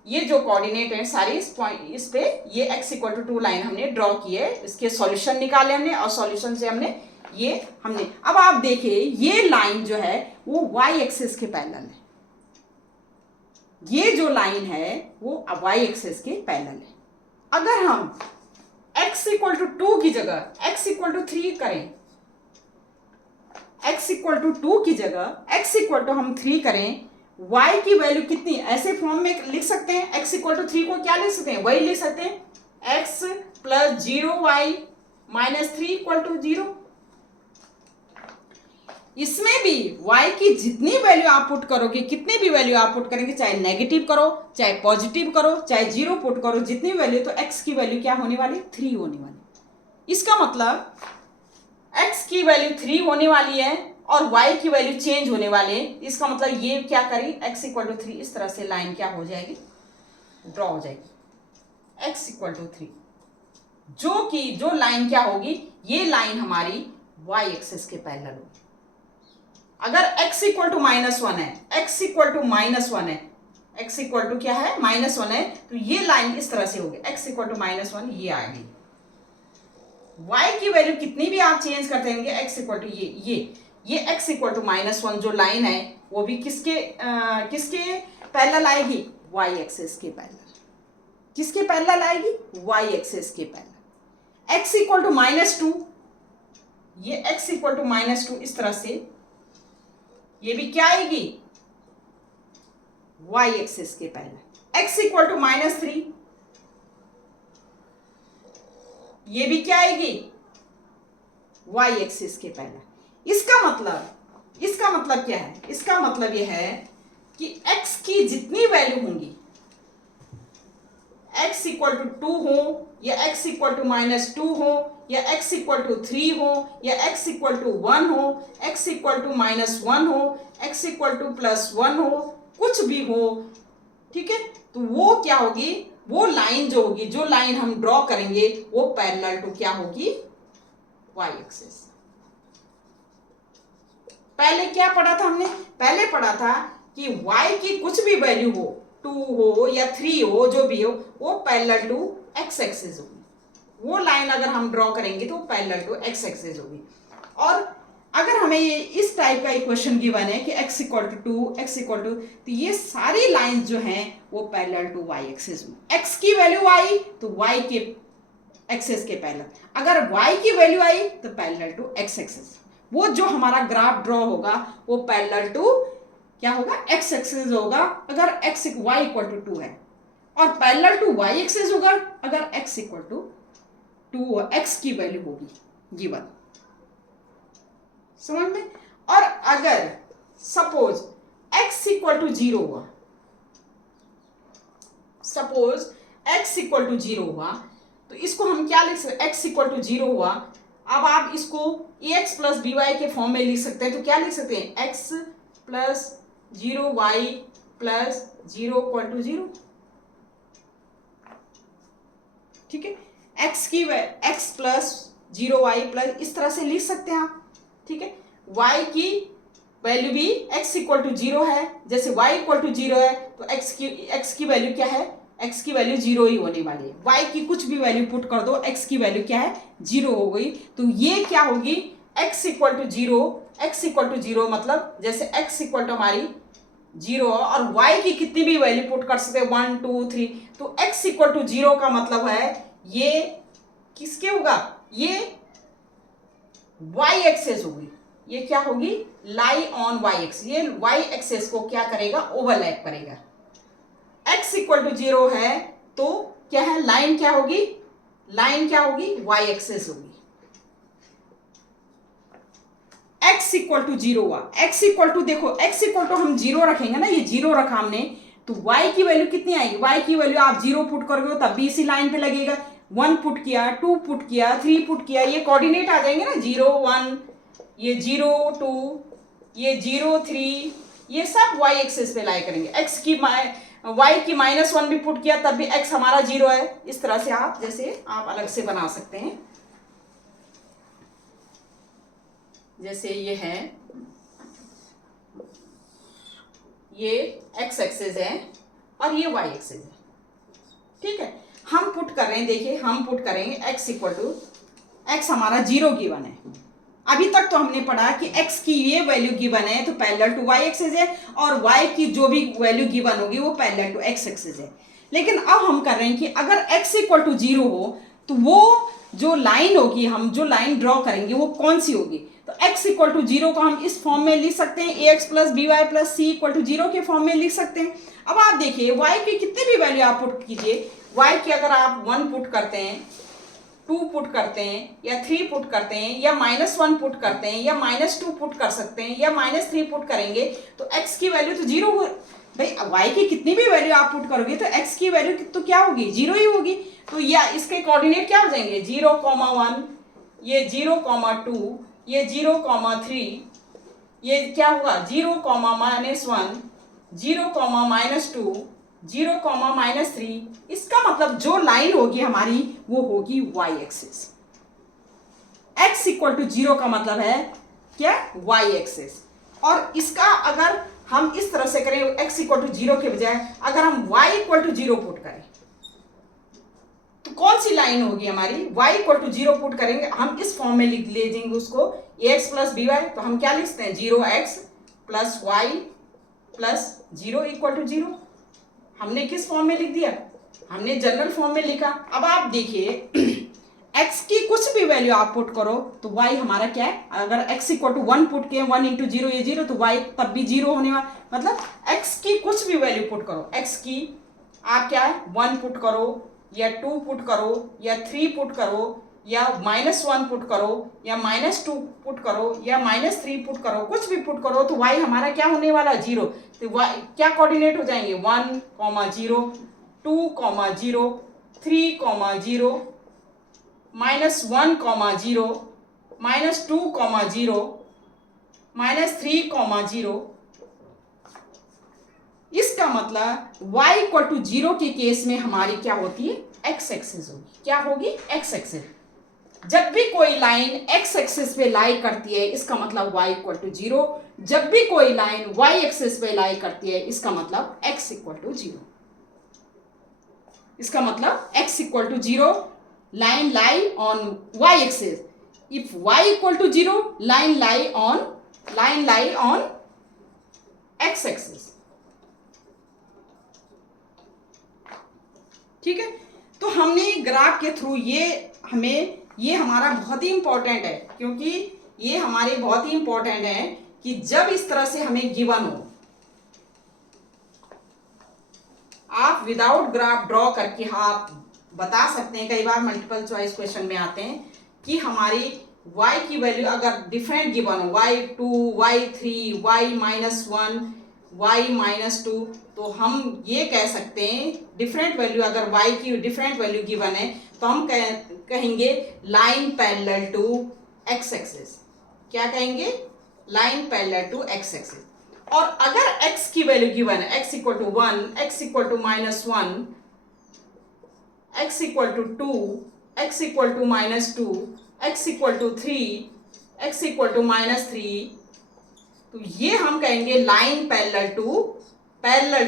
ये जो कोऑर्डिनेट है सारी इस पॉइंट, इस पे ये x इक्वल टू 2 लाइन हमने ड्रॉ की है। इसके सॉल्यूशन निकाले हमने और सॉल्यूशन से हमने अब आप देखिए ये लाइन जो है वो y एक्सिस के पैरेलल है, ये जो लाइन है वो y एक्सिस के पैरेलल है। अगर हम x इक्वल टू 2 की जगह x इक्वल टू 3 करें, x इक्वल टू 2 की जगह x इक्वल टू हम 3 करें, y की वैल्यू कितनी, ऐसे फॉर्म में लिख सकते हैं। x इक्वल टू 3 को क्या लिख सकते हैं, वही लिख सकते हैं, x plus 0y minus 3 equal to 0। इसमें भी y की जितनी वैल्यू आप पुट करोगे, कितनी भी वैल्यू आप पुट करेंगे, चाहे नेगेटिव करो, चाहे पॉजिटिव करो, चाहे 0 पुट करो, जितनी वैल्यू, तो x की वैल्यू क्या होने वाली, 3 होने वाली। इसका मतलब x की वैल्यू 3 होने वाली है और y की वैल्यू चेंज होने वाले हैं। इसका मतलब ये क्या करी, x इक्वल टू 3, इस तरह से लाइन क्या हो जाएगी, ड्रॉ हो जाएगी, x इक्वल टू 3, जो लाइन क्या होगी, ये लाइन हमारी y एक्सिस के पैरेलल होगी। अगर x इक्वल टू -1 है, x इक्वल टू -1 है, x इक्वल टू क्या है, -1 है, तो ये लाइन इस तरह से होगी, x इक्वल टू -1, ये आएगी। y की वैल्यू कितनी भी आप चेंज करते रहेंगे, x इक्वल टू ये x इक्वल टू -1 जो लाइन है वो भी किसके पैरेलल आएगी, y एक्सिस के पैरेलल। किसके पैरेलल आएगी, y एक्सिस के पैरेलल। x इक्वल टू -2, ये x इक्वल टू -2 इस तरह से, ये भी क्या आएगी, y एक्सिस के पैरेलल। x इक्वल टू -3, ये भी क्या आएगी, y एक्सिस के पैरेलल। इसका मतलब क्या है, इसका मतलब यह है कि x की जितनी वैल्यू होंगी, x इक्वल टू 2 हो या x इक्वल टू -2 हो या x इक्वल टू 3 हो या x इक्वल टू 1 हो, x इक्वल टू -1 हो, x इक्वल टू +1 हो, कुछ भी हो, ठीक है, तो वो क्या होगी, वो लाइन जो होगी, जो लाइन हम ड्रॉ करेंगे वो पैरेलल टू क्या होगी, y एक्सिस। पहले क्या पढ़ा था हमने, पहले पढ़ा था कि y की कुछ भी वैल्यू हो, 2 हो या 3 हो, जो भी हो, वो पैरेलल टू x एक्सिस होगी। वो लाइन अगर हम ड्रॉ करेंगे तो पैरेलल टू x एक्सिस होगी। और अगर हमें ये इस टाइप का इक्वेशन गिवन है कि x equal to 2, x equal to, तो ये सारी लाइंस जो हैं वो पैरेलल टू y एक्सिस में। x की वैल्यू आई तो y के एक्सिस के पैरेलल, अगर y की वैल्यू आई तो पैरेलल टू x एक्सिस। वो जो हमारा ग्राफ ड्रॉ होगा वो पैरेलल टू क्या होगा, x एक्सिस होगा अगर y इक्वल टू 2 है, और पैरेलल टू y एक्सिस होगा अगर x इक्वल टू 2, x की वैल्यू होगी गिवन, समझ में। और अगर सपोज x इक्वल टू 0 हुआ, सपोज x इक्वल टू 0 हुआ, तो इसको हम क्या लिख सकते, x इक्वल टू 0 हुआ, अब आप इसको ax प्लस by के फॉर्म में लिख सकते हैं। तो क्या लिख सकते हैं, x plus 0y plus 0 equal to 0, ठीक है, x प्लस 0y प्लस, इस तरह से लिख सकते हैं आप, ठीक है। y की वैल्यू भी x इक्वल टू 0 है, जैसे y इक्वल टू 0 है तो x की वैल्यू क्या है, x की वैल्यू 0 ही होने वाली है। y की कुछ भी वैल्यू पुट कर दो, x की वैल्यू क्या है, 0 हो गई। तो ये क्या होगी, x equal to 0, x equal to 0 मतलब जैसे x इक्वल टू हमारी 0 और y की कितनी भी वैल्यू पुट कर सकते हैं, 1 2 3, तो x इक्वल टू 0 का मतलब है ये किसके होगा, ये y एक्सेस होगी, ये क्या होगी, लाई ऑन y एक्सिस, ये y एक्सेस को क्या करेगा, ओवरलैप करेगा। x इक्वल टू 0 है तो क्या है, लाइन क्या होगी, लाइन क्या होगी, वाई एक्सेस होगी। x इक्वल टू 0 हुआ, x इक्वल टू, देखो x इक्वल टू हम 0 रखेंगे ना, ये 0 रखा हमने, तो y की वैल्यू कितनी आएगी, y की वैल्यू आप 0 पुट करोगे तब भी इसी लाइन पे लगेगा। 1 पुट किया, 2 पुट किया, 3 पुट किया, ये कोऑर्डिनेट आ जाएंगे ना, 0 1, ये 0 2, ये 0 3, ये सब y एक्सेस पे लाई करेंगे। x की y की -1 भी पुट किया तब भी x हमारा 0 है। इस तरह से आप जैसे आप अलग से बना सकते हैं, जैसे ये है, ये x एक्सेस है और ये y एक्सेस है, ठीक है। हम पुट कर रहे हैं, देखिए हम पुट करेंगे x इक्वल टू, x हमारा 0 गिवन है। अभी तक तो हमने पढ़ा कि x की ये वैल्यू गिवन है तो पैरेलल टू y एक्सेस है, और y की जो भी वैल्यू गिवन होगी वो पैरेलल टू x एक्सेस है। लेकिन अब हम कर रहे हैं कि अगर x इक्वल टू 0 हो तो वो जो लाइन होगी, हम जो लाइन ड्रॉ करेंगे वो कौन सी होगी, तो x इक्वल टू 0 को हम इस फॉर्म में लिख सकते हैं, ax plus b y plus c equal to 0 के फॉर्म में लिख सकते हैं। अब आप देखिए y की कितनी भी वैल्यू आप पुट कीजिए, y की अगर आप 1 पुट करते हैं, 2 पुट करते हैं, या 3 पुट करते हैं, या -1 पुट करते हैं, या -2 पुट कर सकते हैं, या -3 पुट करेंगे तो x की वैल्यू तो 0 हो। भाई y की कितनी भी वैल्यू आप पुट करोगे तो x की वैल्यू तो क्या होगी, 0 ही होगी। तो या इसके कोऑर्डिनेट क्या हो जाएंगे, 0, 1, ये 0, 2, ये 0, 3, ये क्या होगा 0, -1, 0, -2, 0, -3। इसका मतलब जो लाइन होगी हमारी वो होगी y axis. x equal to 0 का मतलब है क्या, y एक्सिस। और इसका अगर हम इस तरह से करें, x इक्वल टू 0 के बजाय अगर हम y इक्वल टू 0 पुट करें तो कौन सी लाइन होगी हमारी, y इक्वल टू 0 पुट करेंगे, हम इस फॉर्म में लिख ले देंगे उसको, ax प्लस बी वाई, तो हम क्या लिखते हैं, 0x plus y plus 0 equal to 0। हमने किस फॉर्म में लिख दिया, हमने जनरल फॉर्म में लिखा। अब आप देखिए x की कुछ भी वैल्यू आप पुट करो तो y हमारा क्या है, अगर x इक्वल टू 1 पुट किए, 1 इंटू 0 ये 0, तो y तब भी 0 होने वाला, मतलब x की कुछ भी वैल्यू पुट करो, x की आप क्या है 1 पुट करो, या 2 पुट करो, या 3 पुट करो, या -1 पुट करो, या -2 पुट करो, या -3 पुट करो, कुछ भी पुट करो तो y हमारा क्या होने वाला, 0। तो y क्या कोऑर्डिनेट हो जाएंगे, 1, 0, 2, 0, 3, 0, -1, 0, -2, 0, -3, 0। इसका मतलब y इक्वल टू 0 के केस में हमारी क्या होती है, x एक्सिस होगी, क्या होगी, x एक्सिस। जब भी कोई लाइन x एक्सिस पे लाई करती है इसका मतलब y इक्वल टू 0, जब भी कोई लाइन y एक्सिस पे लाई करती है इसका मतलब x इक्वल टू 0। इसका मतलब x equal to 0, line lie on y axis, if y equal to 0 line lie on x axis. ठीक है, तो हमने ग्राफ के थ्रू ये हमारा बहुत ही इंपॉर्टेंट है, क्योंकि ये हमारे बहुत ही इंपॉर्टेंट है कि जब इस तरह से हमें गिवन हो, आप विदाउट ग्राफ ड्रॉ करके आप बता सकते हैं, कई बार मल्टीपल चॉइस क्वेश्चन में आते हैं कि हमारी y की वैल्यू अगर डिफरेंट गिवन हो, y2, y3, y-1, y-2, तो हम ये कह सकते हैं डिफरेंट वैल्यू, अगर y की डिफरेंट वैल्यू गिवन है तो हम कहेंगे line parallel to x axis. क्या कहेंगे, line parallel to x axis. और अगर x की वैल्यू गिवन है, x equal to 1, x equal to -1, x equal to 2, x equal to -2, x equal to 3, x equal to -3, तो ये हम कहेंगे लाइन पैरेलल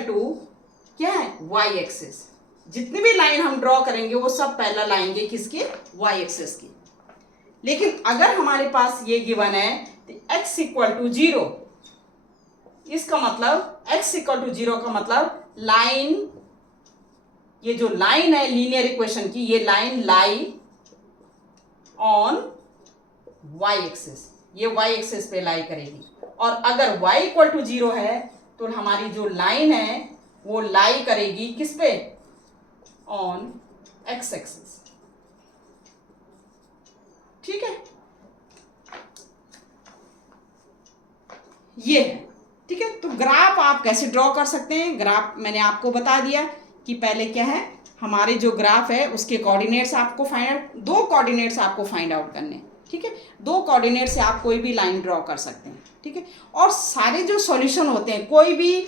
टू क्या है, y एक्सिस। जितनी भी लाइन हम ड्रॉ करेंगे वो सब पैरेलल आएंगे किसके, y एक्सिस की। लेकिन अगर हमारे पास ये गिवन है तो x इक्वल टू 0, इसका मतलब x इक्वल टू 0 का मतलब लाइन, ये जो लाइन है लीनियर इक्वेशन की, ये line lie on y axis, ये y एक्सिस पे लाई करेगी। और अगर y इक्वल टू 0 है तो हमारी जो लाइन है वो लाई करेगी किस पे, ऑन एक्स एक्सिस, ठीक है, ये है, ठीक है। तो ग्राफ आप कैसे ड्रॉ कर सकते हैं, ग्राफ मैंने आपको बता दिया कि पहले क्या है, हमारे जो ग्राफ है उसके कोऑर्डिनेट्स आपको फाइंड आउट, दो कोऑर्डिनेट्स आपको फाइंड आउट करने, ठीक है, दो कोऑर्डिनेट से आप कोई भी लाइन ड्रॉ कर सकते हैं, ठीक है। और सारे जो सॉल्यूशन होते हैं, कोई भी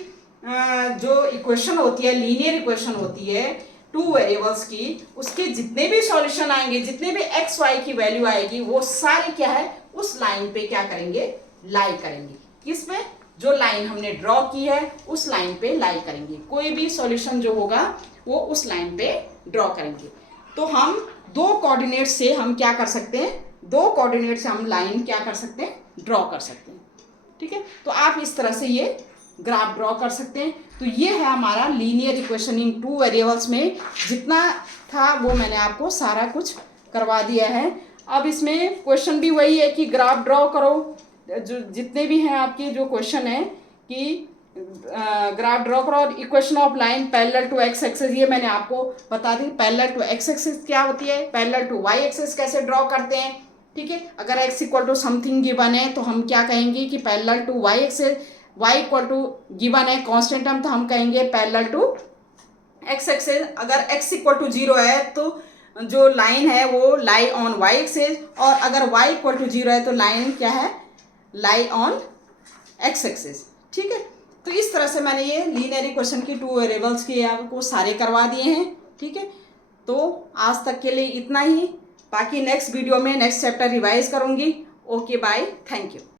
जो इक्वेशन होती है, लीनियर इक्वेशन होती है टू वेरिएबल्स की, उसके जितने भी सॉल्यूशन आएंगे, जितने भी एक्स वाई की वैल्यू आएगी, वो सारे क्या है, उस लाइन पे क्या करेंगे, लाई करेंगे। किसमें, जो लाइन हमने ड्रॉ की है उस लाइन पे लाई करेंगे, कोई भी सॉल्यूशन जो होगा वो उस लाइन पे ड्रॉ करेंगे। तो हम दो कोऑर्डिनेट से हम क्या कर सकते हैं, दो कोऑर्डिनेट से हम लाइन क्या कर सकते हैं, ड्रॉ कर सकते हैं, ठीक है। तो आप इस तरह से ये ग्राफ ड्रॉ कर सकते हैं। तो ये है हमारा linear equation in two variables में, जितना था वो मैंने आपको सारा कुछ करवा दिया है। अब इसमें क्वेश्चन भी वही है कि ग्राफ ड्रॉ करो, जो जितने भी हैं आपके जो क्वेश्चन है कि ग्राफ ड्रॉ करो, और equation of line parallel to X axis, ये मैंने आपको बता दी। पैरेलल टू एक्स एक्सिस क्या होती है, पैरेलल टू वाई एक्सिस कैसे ड्रॉ करते हैं, ठीक है। अगर x equal to something given है तो हम क्या कहेंगे कि parallel to Y axis, y equal to given है कांस्टेंट टर्म, तो हम कहेंगे पैरेलल टू x एक्सिस। अगर x इक्वल टू 0 है तो जो लाइन है वो लाई ऑन y एक्सिस, और अगर y इक्वल टू 0 है तो लाइन क्या है, लाई ऑन x एक्सिस, ठीक है। तो इस तरह से मैंने ये लीनियर इक्वेशन की टू वेरिएबल्स के आपको सारे करवा दिए हैं, ठीक है। तो आज तक के लिए इतना ही, बाकी नेक्स्ट वीडियो में नेक्स्ट चैप्टर रिवाइज करूँगी। Okay bye, thank you.